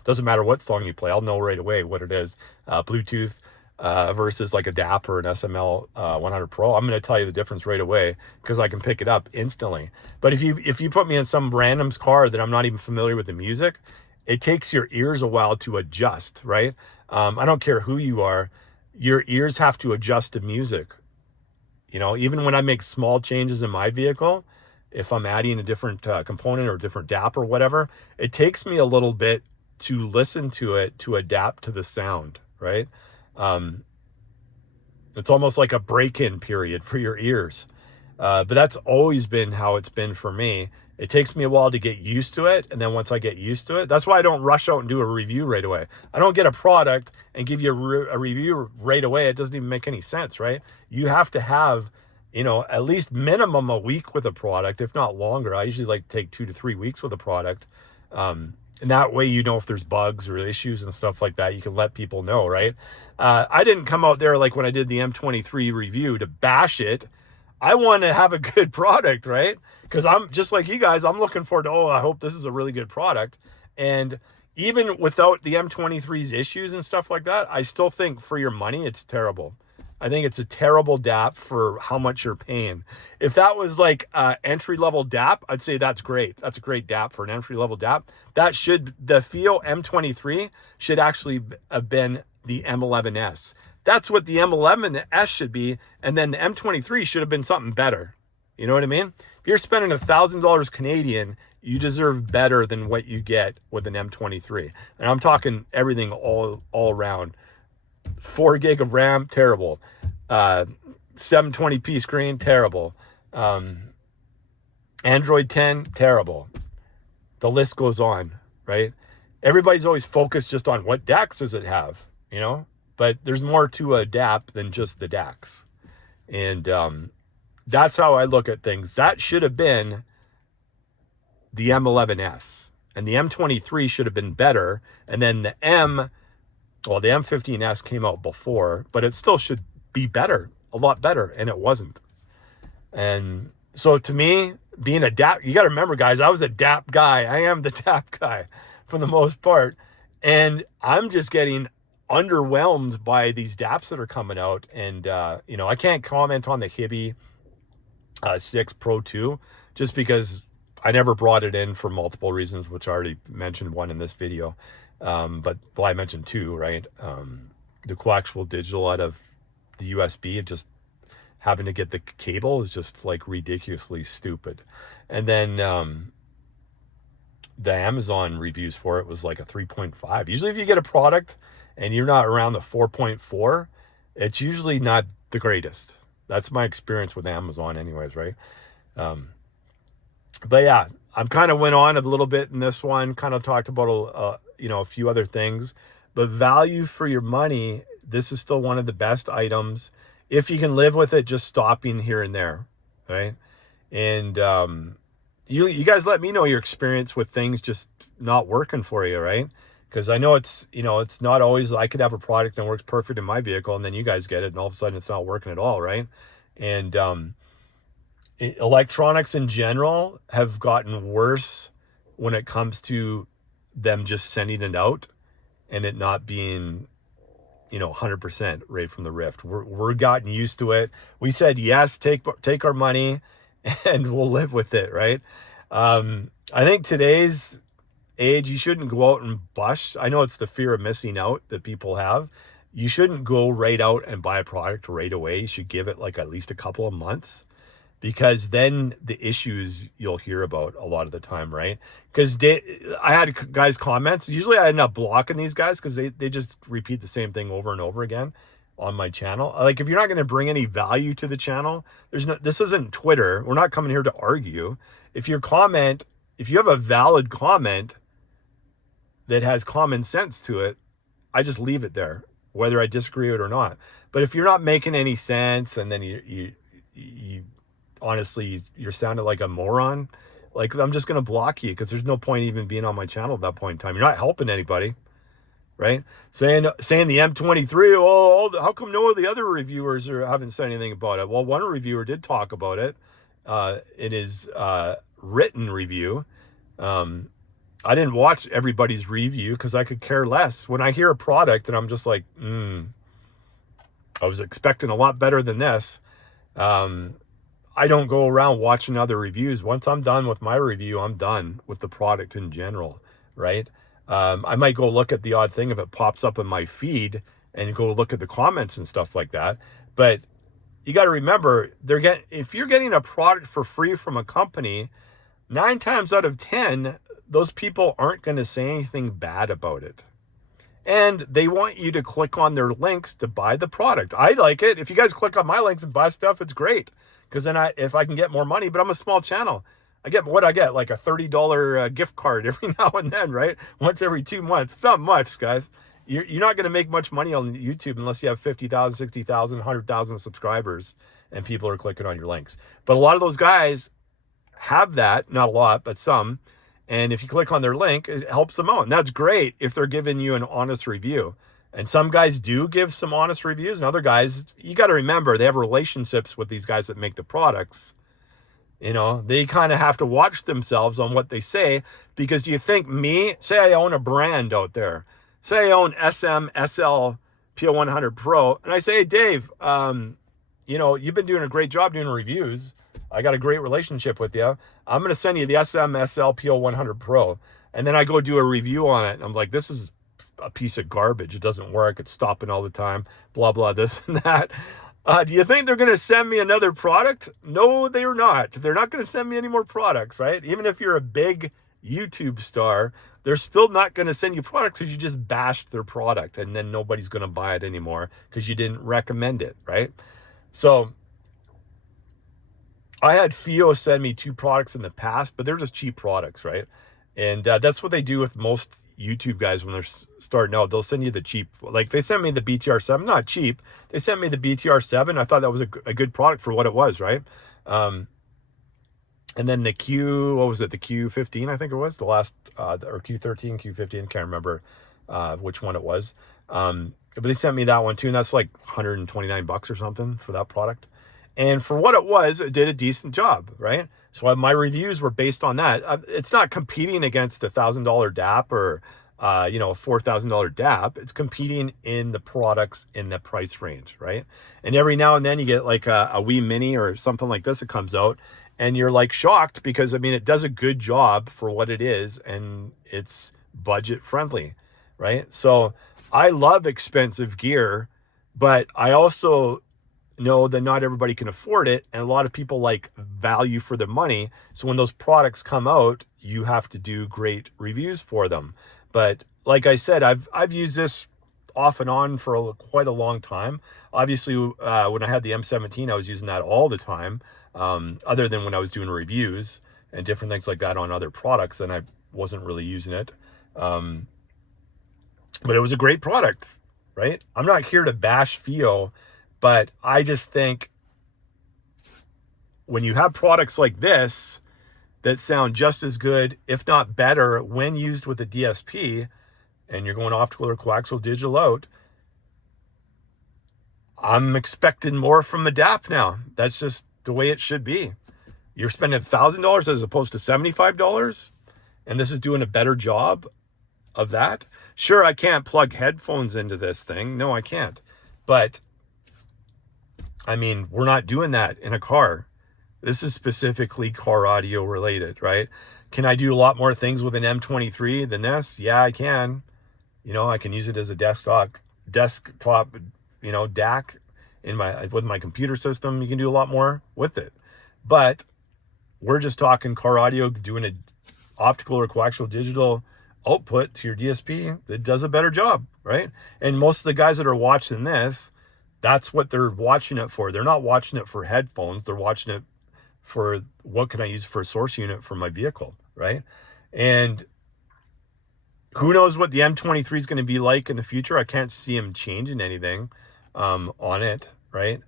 Doesn't matter what song you play, I'll know right away what it is. Bluetooth versus like a DAP or an SML 100 Pro, I'm going to tell you the difference right away because I can pick it up instantly. But if you put me in some random's car that I'm not even familiar with the music, it takes your ears a while to adjust, right? I don't care who you are, your ears have to adjust to music. Even when I make small changes in my vehicle, if I'm adding a different component or a different DAP or whatever, it takes me a little bit to listen to it to adapt to the sound, right? It's almost like a break-in period for your ears. But that's always been how it's been for me. It takes me a while to get used to it. And then once I get used to it, that's why I don't rush out and do a review right away. I don't get a product and give you a review right away. It doesn't even make any sense, right? You have to have, at least minimum a week with a product, if not longer. I usually like to take 2 to 3 weeks with a product. And that way, if there's bugs or issues and stuff like that, you can let people know, right? I didn't come out there like when I did the M23 review to bash it. I want to have a good product, right? Because I'm just like you guys, I'm looking forward to, I hope this is a really good product. And even without the M23's issues and stuff like that, I still think for your money, it's terrible. I think it's a terrible DAP for how much you're paying. If that was like entry-level DAP, I'd say that's great. That's a great DAP for an entry-level DAP. The FIO M23 should actually have been the M11S. That's what the M11S should be, and then the M23 should have been something better. You know what I mean? If you're spending $1,000 Canadian, you deserve better than what you get with an M23. And I'm talking everything all around. 4 gig of RAM, terrible. 720p screen, terrible. Android 10, terrible. The list goes on, right? Everybody's always focused just on what DACs does it have, you know? But there's more to a DAP than just the DACs. And that's how I look at things. That should have been the M11S. And the M23 should have been better. And then the the M15S came out before, but it still should be better, a lot better. And it wasn't. And so to me, being a DAP, you got to remember, guys, I was a DAP guy. I am the DAP guy for the most part. And I'm just getting underwhelmed by these DAPs that are coming out. And, I can't comment on the Hibby 6 Pro 2 just because I never brought it in for multiple reasons, which I already mentioned one in this video. I mentioned two, right? The coaxial digital out of the USB, just having to get the cable is just like ridiculously stupid. And then the Amazon reviews for it was like a 3.5. Usually if you get a product and you're not around the 4.4, it's usually not the greatest. That's my experience with Amazon anyways, right? But yeah, I'm kind of went on a little bit in this one, kind of talked about, a few other things, but value for your money, this is still one of the best items. If you can live with it, just stopping here and there, right? And you guys let me know your experience with things just not working for you, right? Because I know it's not always, I could have a product that works perfect in my vehicle and then you guys get it and all of a sudden it's not working at all, right? And electronics in general have gotten worse when it comes to them just sending it out and it not being 100% right from the rift. We're gotten used to it. We said, yes, take our money and we'll live with it, right? I think today's age, you shouldn't go out and bust. I know it's the fear of missing out that people have. You shouldn't go right out and buy a product right away. You should give it like at least a couple of months, because then the issues you'll hear about a lot of the time, right? Because I had guys comments. Usually I end up blocking these guys because they just repeat the same thing over and over again on my channel. Like, if you're not going to bring any value to the channel, this isn't Twitter. We're not coming here to argue. If you have a valid comment that has common sense to it, I just leave it there, whether I disagree with it or not. But if you're not making any sense and then you honestly, you're sounding like a moron, like, I'm just going to block you, because there's no point even being on my channel at that point in time. You're not helping anybody, right? Saying the M23, how come no of the other reviewers haven't said anything about it? Well, one reviewer did talk about it in his written review. I didn't watch everybody's review because I could care less. When I hear a product and I'm just like, I was expecting a lot better than this. I don't go around watching other reviews. Once I'm done with my review, I'm done with the product in general, right? I might go look at the odd thing if it pops up in my feed and go look at the comments and stuff like that. But you got to remember, if you're getting a product for free from a company, 9 times out of 10, those people aren't going to say anything bad about it. And they want you to click on their links to buy the product. I like it. If you guys click on my links and buy stuff, it's great. Because then if I can get more money, but I'm a small channel. I get like a $30 gift card every now and then, right? Once every 2 months. It's not much, guys. You're not going to make much money on YouTube unless you have 50,000, 60,000, 100,000 subscribers and people are clicking on your links. But a lot of those guys have that, not a lot, but some. And if you click on their link, it helps them out. And that's great if they're giving you an honest review. And some guys do give some honest reviews, and other guys, you got to remember, they have relationships with these guys that make the products. They kind of have to watch themselves on what they say, because do you think say I own a brand out there, say I own SMSL PO 100 Pro, and I say, hey, Dave, you've been doing a great job doing reviews. I got a great relationship with you. I'm going to send you the SMSL PO 100 Pro. And then I go do a review on it. And I'm like, this is a piece of garbage. It doesn't work. It's stopping all the time. Blah, blah, this and that. Do you think they're going to send me another product? No, they're not. They're not going to send me any more products, right? Even if you're a big YouTube star, they're still not going to send you products because you just bashed their product. And then nobody's going to buy it anymore because you didn't recommend it, right? So I had FIO send me 2 products in the past, but they're just cheap products, right? And that's what they do with most YouTube guys when they're starting out. They'll send you the cheap, like they sent me the BTR7, not cheap. They sent me the BTR7. I thought that was a good product for what it was, right? And then the what was it? The Q15, I think it was the last, or Q13, Q15, can't remember which one it was. But they sent me that one too, and that's like $129 or something for that product. And for what it was, it did a decent job, right? So my reviews were based on that. It's not competing against a $1,000 DAP or, a $4,000 DAP. It's competing in the products in the price range, right? And every now and then you get like a Wii Mini or something like this that comes out, and you're like shocked because, I mean, it does a good job for what it is, and it's budget friendly, right? So I love expensive gear, but I also know that not everybody can afford it, and a lot of people like value for the money. So when those products come out, you have to do great reviews for them. But like I said, I've used this off and on for quite a long time. Obviously, when I had the M17, I was using that all the time, other than when I was doing reviews and different things like that on other products, then I wasn't really using it. But it was a great product, right? I'm not here to bash FIO, but I just think when you have products like this that sound just as good, if not better, when used with a DSP, and you're going optical or coaxial digital out, I'm expecting more from the DAP now. That's just the way it should be. You're spending $1,000 as opposed to $75, and this is doing a better job of that. Sure, I can't plug headphones into this thing. No, I can't. But I mean, we're not doing that in a car. This is specifically car audio related, right? Can I do a lot more things with an M23 than this? Yeah, I can. I can use it as a desktop, DAC with my computer system. You can do a lot more with it. But we're just talking car audio, doing an optical or coaxial digital output to your DSP that does a better job, right? And most of the guys that are watching this, that's what they're watching it for. They're not watching it for headphones. They're watching it for what can I use for a source unit for my vehicle, right? And who knows what the M23 is going to be like in the future. I can't see him changing anything on it, right?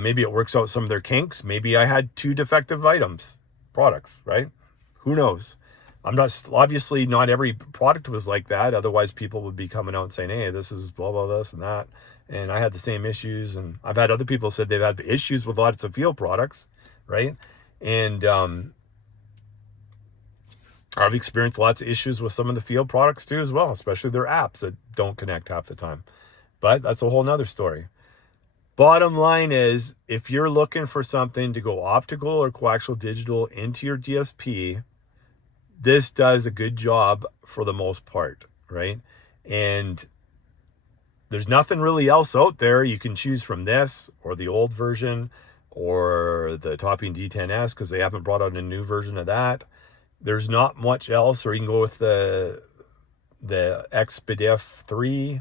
Maybe it works out some of their kinks. Maybe I had 2 defective products, right? Who knows? Obviously not every product was like that. Otherwise people would be coming out and saying, hey, this is blah, blah, this and that. And I had the same issues, and I've had other people said they've had issues with lots of field products, right? And I've experienced lots of issues with some of the field products too as well, especially their apps that don't connect half the time. But that's a whole nother story. Bottom line is, if you're looking for something to go optical or coaxial digital into your DSP, this does a good job for the most part, right? And there's nothing really else out there. You can choose from this or the old version or the Topping D10S, because they haven't brought out a new version of that. There's not much else. Or you can go with the Expedif 3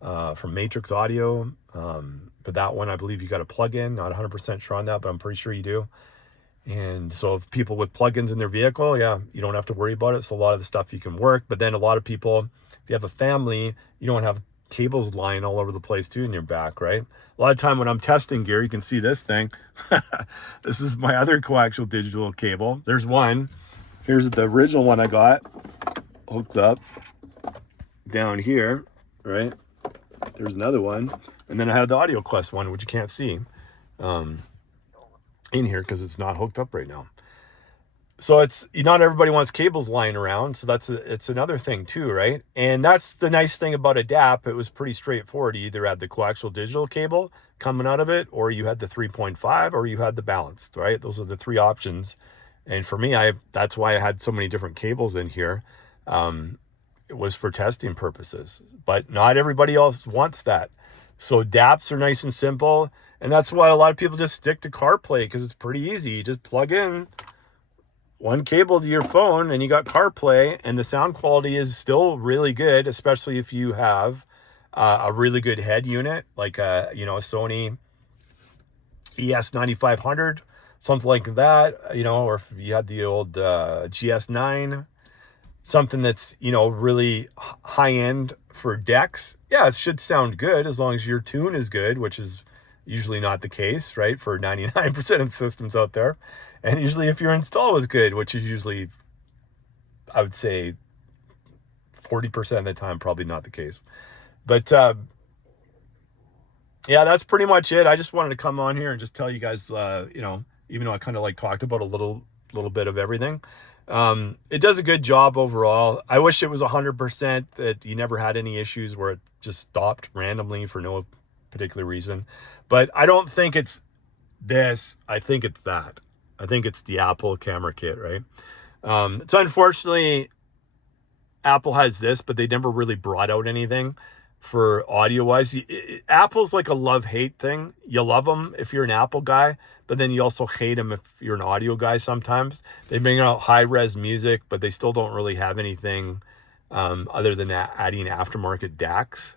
from Matrix Audio. But that one, I believe you got a plug-in. Not 100% sure on that, but I'm pretty sure you do. And so if people with plugins in their vehicle, yeah, you don't have to worry about it. So a lot of the stuff you can work. But then a lot of people, if you have a family, you don't have cables lying all over the place too in your back, right? A lot of time when I'm testing gear, you can see this thing. This is my other coaxial digital cable. There's one. Here's the original one I got hooked up down here, right? There's another one. And then I have the AudioQuest one, which you can't see in here because it's not hooked up right now. So not everybody wants cables lying around. So it's another thing too, right? And that's the nice thing about a DAP. It was pretty straightforward. You either had the coaxial digital cable coming out of it, or you had the 3.5, or you had the balanced, right? Those are the 3 options. And for me, that's why I had so many different cables in here. It was for testing purposes, but not everybody else wants that. So DAPs are nice and simple. And that's why a lot of people just stick to CarPlay, because it's pretty easy. You just plug in one cable to your phone and you got CarPlay, and the sound quality is still really good, especially if you have a really good head unit, like a Sony ES9500, something like that, or if you had the old GS9, something that's, you know, really high end for decks, yeah, it should sound good as long as your tune is good, which is usually not the case, right? For 99% of systems out there. And usually if your install was good, which is usually, I would say 40% of the time, probably not the case. But yeah, that's pretty much it. I just wanted to come on here and just tell you guys, you know, even though I kind of like talked about a little bit of everything, it does a good job overall. I wish it was 100% that you never had any issues where it just stopped randomly for no particular reason. But I don't think it's this. I think it's that. I think it's the Apple camera kit, right? It's unfortunately Apple has this, but they never really brought out anything for audio wise. Apple's like a love-hate thing. You love them if you're an Apple guy, but then you also hate them if you're an audio guy sometimes. They bring out high-res music, but they still don't really have anything other than adding aftermarket DACs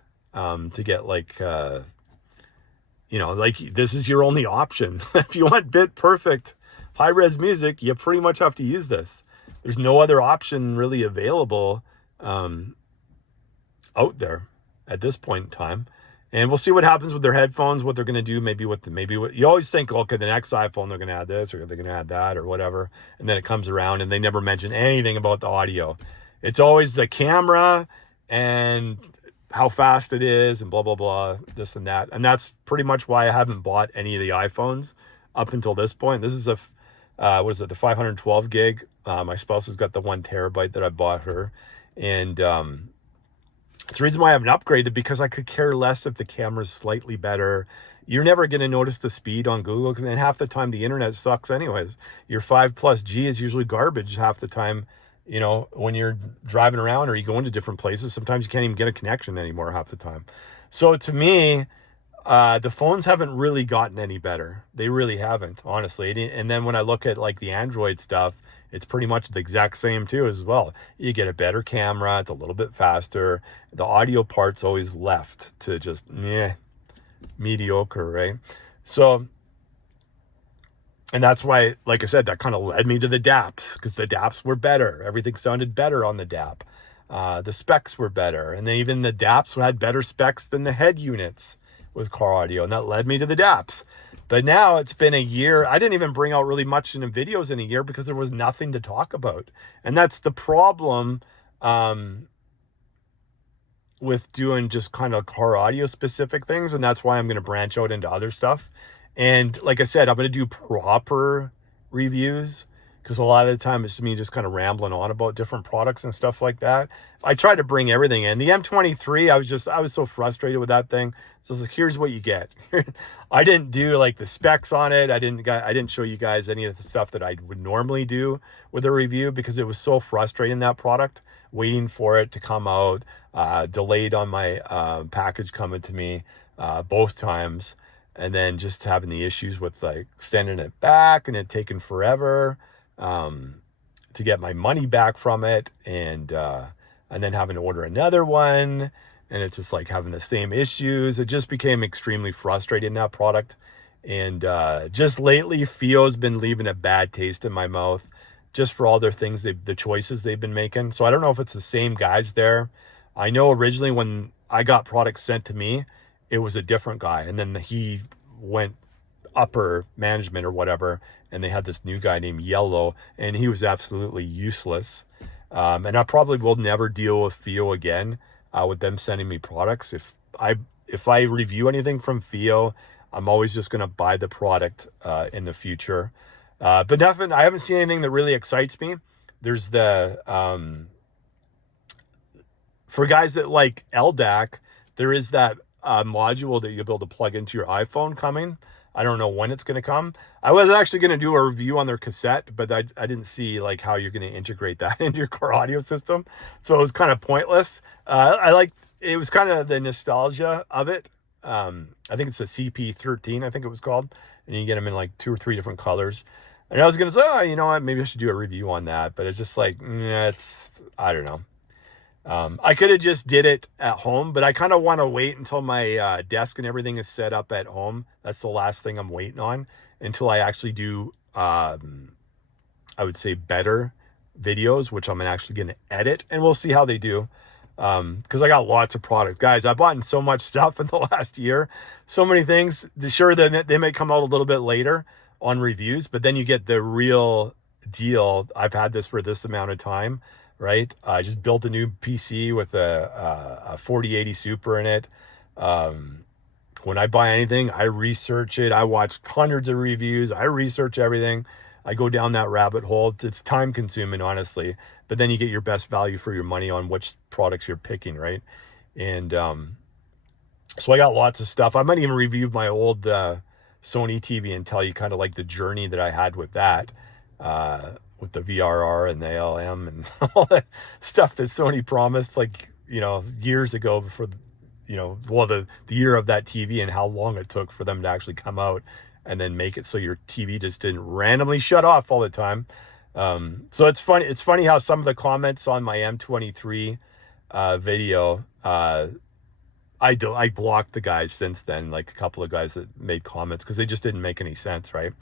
to get like, you know, like this is your only option. If you want bit perfect high-res music, you pretty much have to use this. There's no other option really available out there at this point in time. And we'll see what happens with their headphones, what they're going to do, maybe what you always think, okay, the next iPhone, they're going to add this or they're going to add that or whatever. And then it comes around and they never mention anything about the audio. It's always the camera and how fast it is and blah, blah, blah, this and that. And that's pretty much why I haven't bought any of the iPhones up until this point. This is the 512 gig. My spouse has got the 1 terabyte that I bought her. And it's the reason why I haven't upgraded, because I could care less if the camera's slightly better. You're never going to notice the speed on Google, because then half the time the internet sucks anyways. Your 5+G is usually garbage half the time, you know, when you're driving around or you go into different places. Sometimes you can't even get a connection anymore half the time. So to me, the phones haven't really gotten any better. They really haven't, honestly. And then when I look at like the Android stuff, it's pretty much the exact same too as well. You get a better camera. It's a little bit faster. The audio part's always left to just mediocre, right? So, and that's why, like I said, that kind of led me to the DAPs, because the DAPs were better. Everything sounded better on the DAP. The specs were better. And then even the DAPs had better specs than the head units with car audio. And that led me to the DAPs. But now it's been a year. I didn't even bring out really much in the videos in a year because there was nothing to talk about. And that's the problem with doing just kind of car audio specific things. And that's why I'm going to branch out into other stuff. And like I said, I'm going to do proper reviews, because a lot of the time it's me just kind of rambling on about different products and stuff like that. I try to bring everything in. The M23, I was so frustrated with that thing. So I was like, here's what you get. I didn't do like the specs on it. I didn't show you guys any of the stuff that I would normally do with a review, because it was so frustrating, that product, waiting for it to come out, delayed on my package coming to me both times. And then just having the issues with like sending it back and it taking forever to get my money back from it, and then having to order another one, and it's just like having the same issues. It just became extremely frustrating, that product. And just lately, FIO's been leaving a bad taste in my mouth, just for all their things, the choices they've been making. So I don't know if it's the same guys there. I know originally when I got products sent to me, it was a different guy, and then he went upper management or whatever, and they had this new guy named Yellow, and he was absolutely useless. And I probably will never deal with FIO again with them sending me products. If I review anything from FIO, I'm always just going to buy the product in the future. But nothing, I haven't seen anything that really excites me. There's the for guys that like LDAC, there is that module that you'll be able to plug into your iPhone coming. I don't know when it's going to come. I was actually going to do a review on their cassette, but I didn't see like how you're going to integrate that into your car audio system. So it was kind of pointless. It was kind of the nostalgia of it. I think it's a CP13, I think it was called. And you get them in like 2 or 3 different colors. And I was going to say, oh, you know what, maybe I should do a review on that. But it's just like, I don't know. I could have just did it at home, but I kind of want to wait until my desk and everything is set up at home. That's the last thing I'm waiting on, until I actually do, I would say, better videos, which I'm actually going to edit, and we'll see how they do. Because I got lots of products. Guys, I bought in so much stuff in the last year. So many things. Sure, they may come out a little bit later on reviews, but then you get the real deal. I've had this for this amount of time, right? I just built a new PC with a 4080 Super in it. When I buy anything, I research it. I watch hundreds of reviews. I research everything. I go down that rabbit hole. It's time consuming, honestly, but then you get your best value for your money on which products you're picking, right? And so I got lots of stuff. I might even review my old Sony TV and tell you kind of like the journey that I had with that, with the VRR and the ALM and all that stuff that Sony promised, like, years ago before, the year of that TV, and how long it took for them to actually come out and then make it so your TV just didn't randomly shut off all the time. So it's funny. It's funny how some of the comments on my M23 video, I blocked the guys since then, like a couple of guys that made comments, because they just didn't make any sense, right?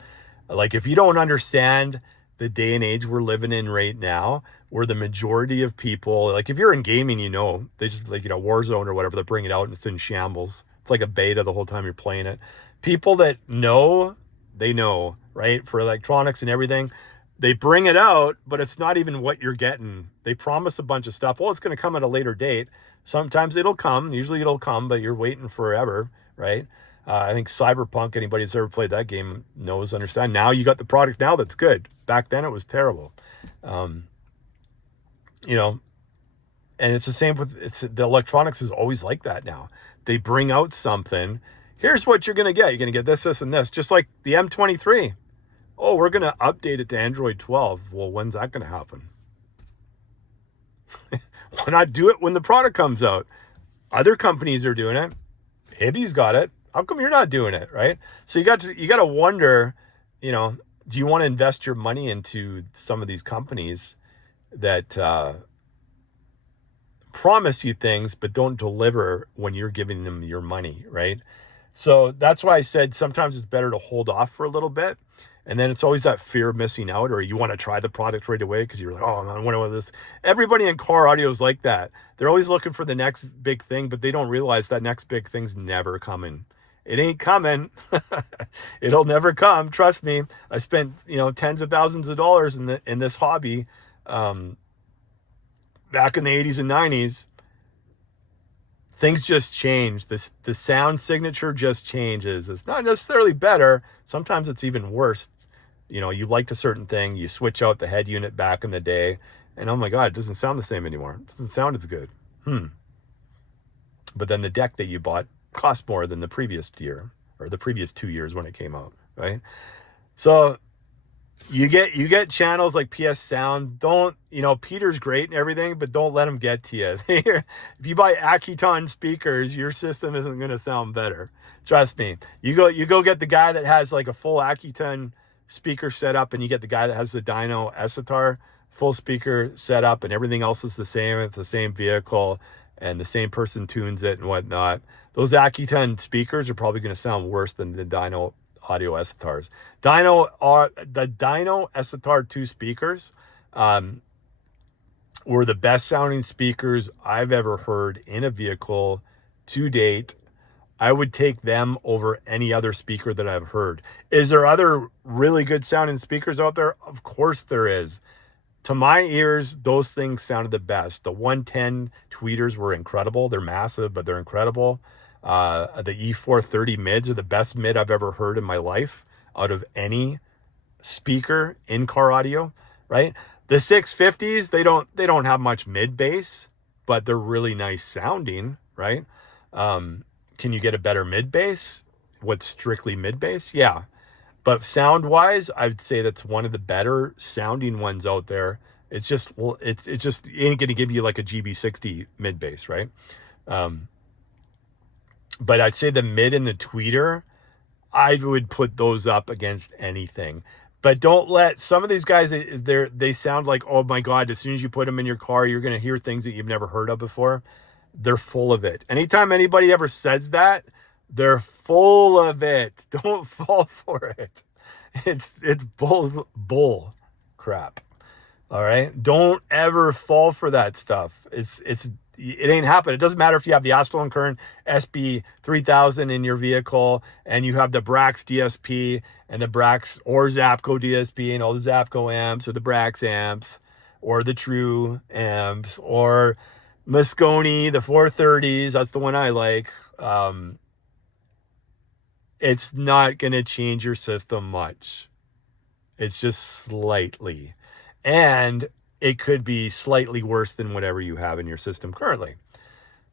Like, if you don't understand the day and age we're living in right now, where the majority of people, like if you're in gaming, they just like, Warzone or whatever, they bring it out and it's in shambles. It's like a beta the whole time you're playing it. People that know, they know, right? For electronics and everything, they bring it out, but it's not even what you're getting. They promise a bunch of stuff. Well, it's going to come at a later date. Sometimes it'll come. Usually it'll come, but you're waiting forever, right? I think Cyberpunk, anybody who's ever played that game knows, understand. Now you got the product now that's good. Back then it was terrible. And it's the same with, the electronics is always like that now. They bring out something. Here's what you're going to get. You're going to get this, this, and this. Just like the M23. Oh, we're going to update it to Android 12. Well, when's that going to happen? Why not do it when the product comes out? Other companies are doing it. Hibby's got it. How come you're not doing it, right? So you got to wonder, do you want to invest your money into some of these companies that promise you things but don't deliver when you're giving them your money, right? So that's why I said sometimes it's better to hold off for a little bit. And then it's always that fear of missing out, or you want to try the product right away because you're like, oh, I want this. Everybody in car audio is like that. They're always looking for the next big thing, but they don't realize that next big thing's never coming. It ain't coming. It'll never come. Trust me. I spent, tens of thousands of dollars in this hobby back in the 80s and 90s. Things just change. The sound signature just changes. It's not necessarily better. Sometimes it's even worse. You liked a certain thing, you switch out the head unit back in the day, and oh my God, it doesn't sound the same anymore. It doesn't sound as good. But then the deck that you bought cost more than the previous year or the previous 2 years when it came out, right? So you get channels like PS Sound. Don't, Peter's great and everything, but don't let him get to you. If you buy Akiton speakers, your system isn't going to sound better. Trust me. You go get the guy that has like a full Akiton speaker setup, and you get the guy that has the Dyno Essitar full speaker setup, and everything else is the same. It's the same vehicle, and the same person tunes it and whatnot. Those Akiton speakers are probably going to sound worse than the Dyno audio Essitars. The Dyno Essitar 2 speakers were the best sounding speakers I've ever heard in a vehicle to date. I would take them over any other speaker that I've heard. Is there other really good sounding speakers out there? Of course there is. To my ears, those things sounded the best. The 110 tweeters were incredible. They're massive, but they're incredible. The E430 mids are the best mid I've ever heard in my life out of any speaker in car audio, right? The 650s, they don't have much mid bass, but they're really nice sounding, right? Can you get a better mid bass? What's strictly mid bass? Yeah. But sound wise, I'd say that's one of the better sounding ones out there. It's just ain't going to give you like a GB60 mid bass, right? But I'd say the mid and the tweeter, I would put those up against anything. But don't let some of these guys, they sound like, oh my God, as soon as you put them in your car, you're going to hear things that you've never heard of before. They're full of it. Anytime anybody ever says that, they're full of it. Don't fall for it. It's bull crap. All right. Don't ever fall for that stuff. It ain't happening. It doesn't matter if you have the Aston Current SB3000 in your vehicle and you have the Brax DSP and the Brax or Zapco DSP and all the Zapco amps or the Brax amps or the True amps or Moscone, the 430s. That's the one I like. It's not going to change your system much. It's just slightly. And it could be slightly worse than whatever you have in your system currently.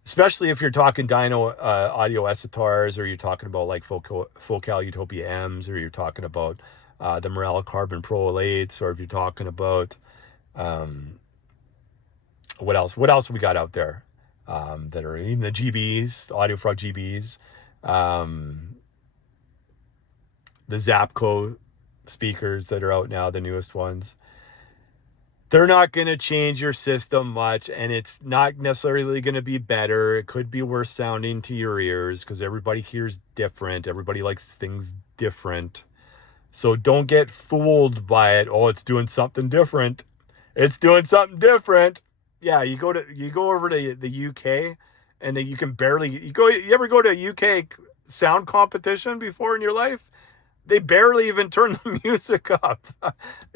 Especially if you're talking dyno audio esitars, or you're talking about like Focal Utopia M's, or you're talking about the Morella Carbon Pro 8s, or if you're talking about what else? What else we got out there that are even the GBs, AudioFrog GBs, the Zapco speakers that are out now, the newest ones. They're not going to change your system much, and it's not necessarily going to be better. It could be worse sounding to your ears because everybody hears different. Everybody likes things different. So don't get fooled by it. Oh, it's doing something different. It's doing something different. Yeah, you go over to the UK, and then you can barely you ever go to a UK sound competition before in your life? They barely even turn the music up.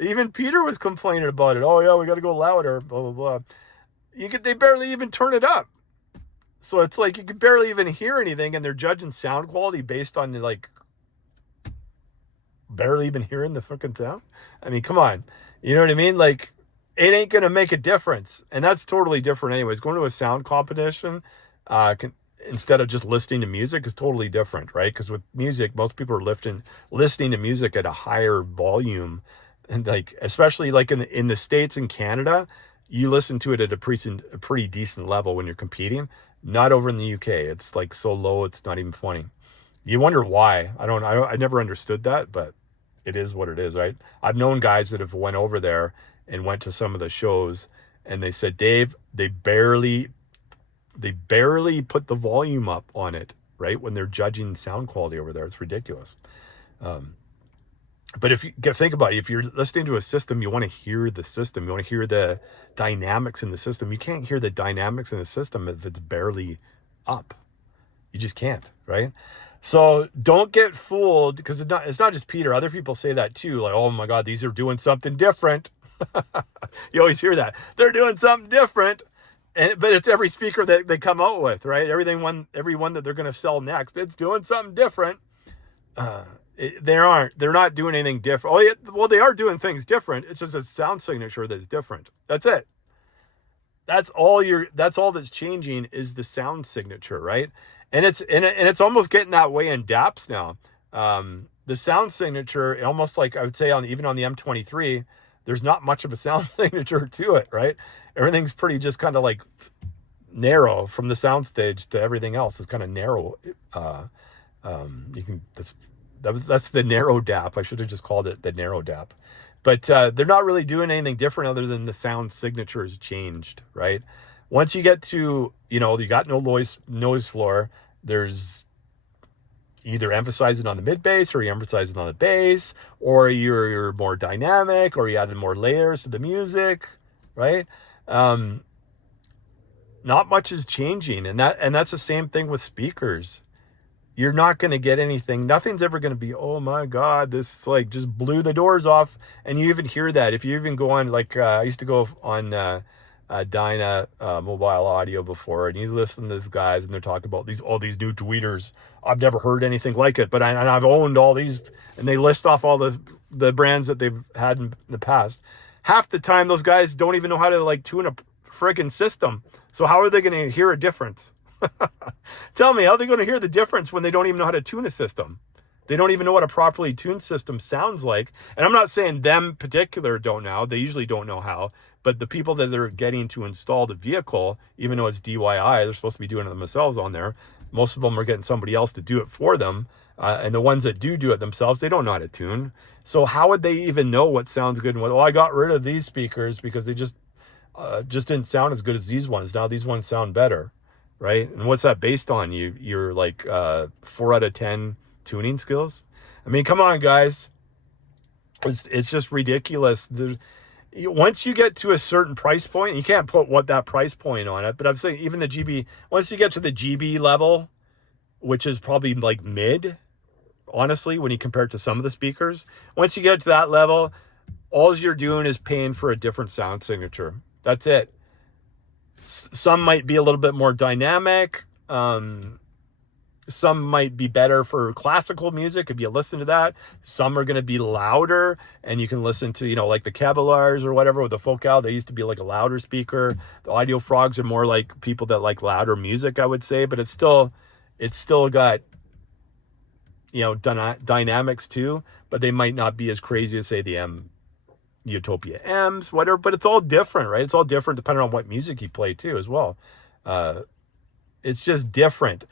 Even Peter was complaining about it. Oh yeah, we got to go louder, blah, blah, blah. They barely even turn it up. So it's like you can barely even hear anything, and they're judging sound quality based on like barely even hearing the fucking sound. I mean, come on. You know what I mean? Like, it ain't going to make a difference. And that's totally different anyways. Going to a sound competition, instead of just listening to music is totally different, right? Because with music, most people are listening to music at a higher volume, and like especially like in the States and Canada, you listen to it at a pretty decent level when you're competing. Not over in the UK. It's like so low, it's not even funny. You wonder why. I never understood that, but it is what it is, right? I've known guys that have went over there and went to some of the shows, and they said, Dave, they barely put the volume up on it, right? When they're judging sound quality over there, it's ridiculous. But if you think about it, if you're listening to a system, you want to hear the system. You want to hear the dynamics in the system. You can't hear the dynamics in the system if it's barely up. You just can't, right? So don't get fooled, because it's not just Peter. Other people say that too. Like, oh my God, these are doing something different. You always hear that. They're doing something different. But it's every speaker that they come out with, right? Every one that they're going to sell next, it's doing something different. They're not doing anything different. Oh, yeah, well, they are doing things different. It's just a sound signature that's different. That's it. That's all that's changing is the sound signature, right? And it's almost getting that way in DAPs now. The sound signature, almost like I would say even on the M23, there's not much of a sound signature to it, right? Everything's pretty just kind of like narrow from the soundstage to everything else. It's kind of narrow. That's the narrow DAP. I should have just called it the narrow DAP. But they're not really doing anything different other than the sound signature has changed, right? Once you get to, you got no noise floor, there's either emphasizing on the mid bass, or you're emphasizing on the bass, or you're more dynamic, or you added more layers to the music, right? Not much is changing, and that's the same thing with speakers. You're not going to get anything. Nothing's ever going to be, oh my God, this like just blew the doors off. And you even hear that if you even go on, like I used to go on Dyna mobile audio before, and you listen to these guys and they're talking about all these new tweeters. I've never heard anything like it, but I've owned all these, and they list off all the brands that they've had in the past. Half the time, those guys don't even know how to like tune a friggin' system. So how are they going to hear a difference? Tell me, how are they going to hear the difference when they don't even know how to tune a system? They don't even know what a properly tuned system sounds like. And I'm not saying them particular don't know. They usually don't know how. But the people that are getting to install the vehicle, even though it's DIY, they're supposed to be doing it themselves on there. Most of them are getting somebody else to do it for them. And the ones that do it themselves, they don't know how to tune. So how would they even know what sounds good and what? I got rid of these speakers because they just didn't sound as good as these ones. Now these ones sound better, right? And what's that based on? You're like 4 out of 10 tuning skills. I mean, come on, guys. It's just ridiculous. once you get to a certain price point, you can't put what that price point on it, but I'm saying even the GB, once you get to the GB level, which is probably like mid, honestly, when you compare it to some of the speakers, once you get to that level, all you're doing is paying for a different sound signature. That's it. Some might be a little bit more dynamic. Some might be better for classical music if you listen to that. Some are going to be louder, and you can listen to, like the Kevlar's or whatever with the Focal. They used to be like a louder speaker. The Audio Frogs are more like people that like louder music, I would say, but it's still got, dynamics too, but they might not be as crazy as, say, the Utopia M's, whatever, but it's all different, right? It's all different depending on what music you play too as well. It's just different.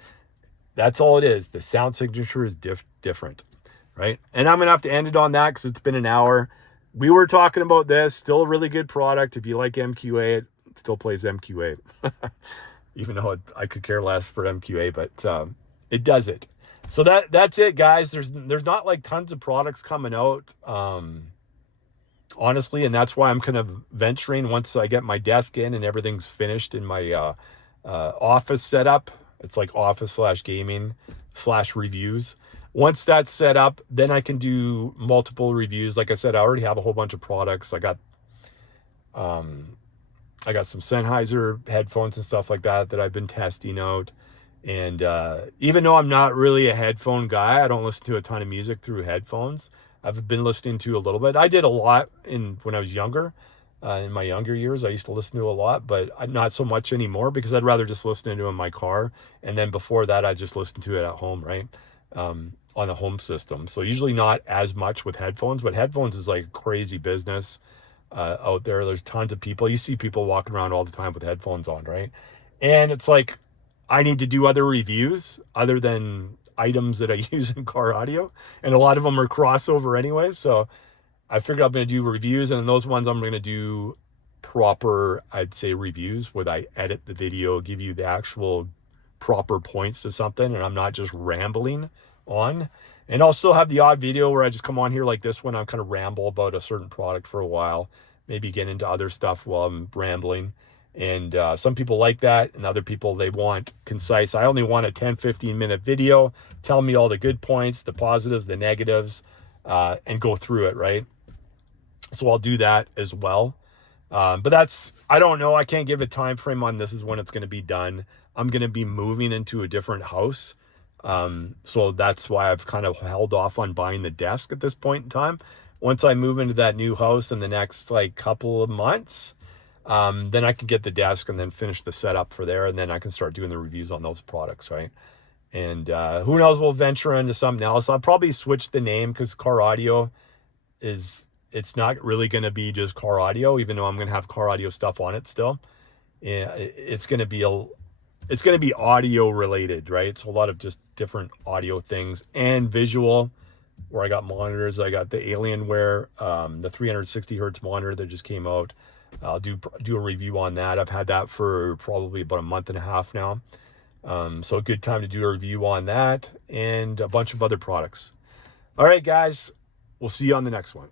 That's all it is. The sound signature is different, right? And I'm going to have to end it on that because it's been an hour. We were talking about this. Still a really good product. If you like MQA, it still plays MQA. Even though I could care less for MQA, but it does it. So that's it, guys. There's not like tons of products coming out, honestly, and that's why I'm kind of venturing once I get my desk in and everything's finished in my office setup. It's like office/gaming/reviews. Once that's set up, then I can do multiple reviews. Like I said, I already have a whole bunch of products. I got some Sennheiser headphones and stuff like that I've been testing out. And even though I'm not really a headphone guy, I don't listen to a ton of music through headphones. I've been listening to a little bit. I did a lot when I was younger. In my younger years, I used to listen to a lot, but not so much anymore because I'd rather just listen to it in my car. And then before that, I just listened to it at home, right? On the home system. So usually not as much with headphones, but headphones is like a crazy business out there. There's tons of people. You see people walking around all the time with headphones on, right? And it's like, I need to do other reviews other than items that I use in car audio. And a lot of them are crossover anyway. So I figured I'm going to do reviews, and in those ones, I'm going to do proper, I'd say, reviews where I edit the video, give you the actual proper points to something, and I'm not just rambling on. And I'll still have the odd video where I just come on here like this one. I'm kind of ramble about a certain product for a while, maybe get into other stuff while I'm rambling. And some people like that, and other people, they want concise. I only want a 10-15 minute video. Tell me all the good points, the positives, the negatives, and go through it, right? So I'll do that as well. But I don't know. I can't give a time frame on this is when it's going to be done. I'm going to be moving into a different house. So that's why I've kind of held off on buying the desk at this point in time. Once I move into that new house in the next couple of months, then I can get the desk and then finish the setup for there. And then I can start doing the reviews on those products, right? And who knows, we'll venture into something else. I'll probably switch the name because car audio it's not really going to be just car audio, even though I'm going to have car audio stuff on it still. Yeah, it's going to be audio related, right? It's a lot of just different audio things and visual, where I got monitors. I got the Alienware, the 360 hertz monitor that just came out. I'll do a review on that. I've had that for probably about a month and a half now. So a good time to do a review on that and a bunch of other products. All right, guys, we'll see you on the next one.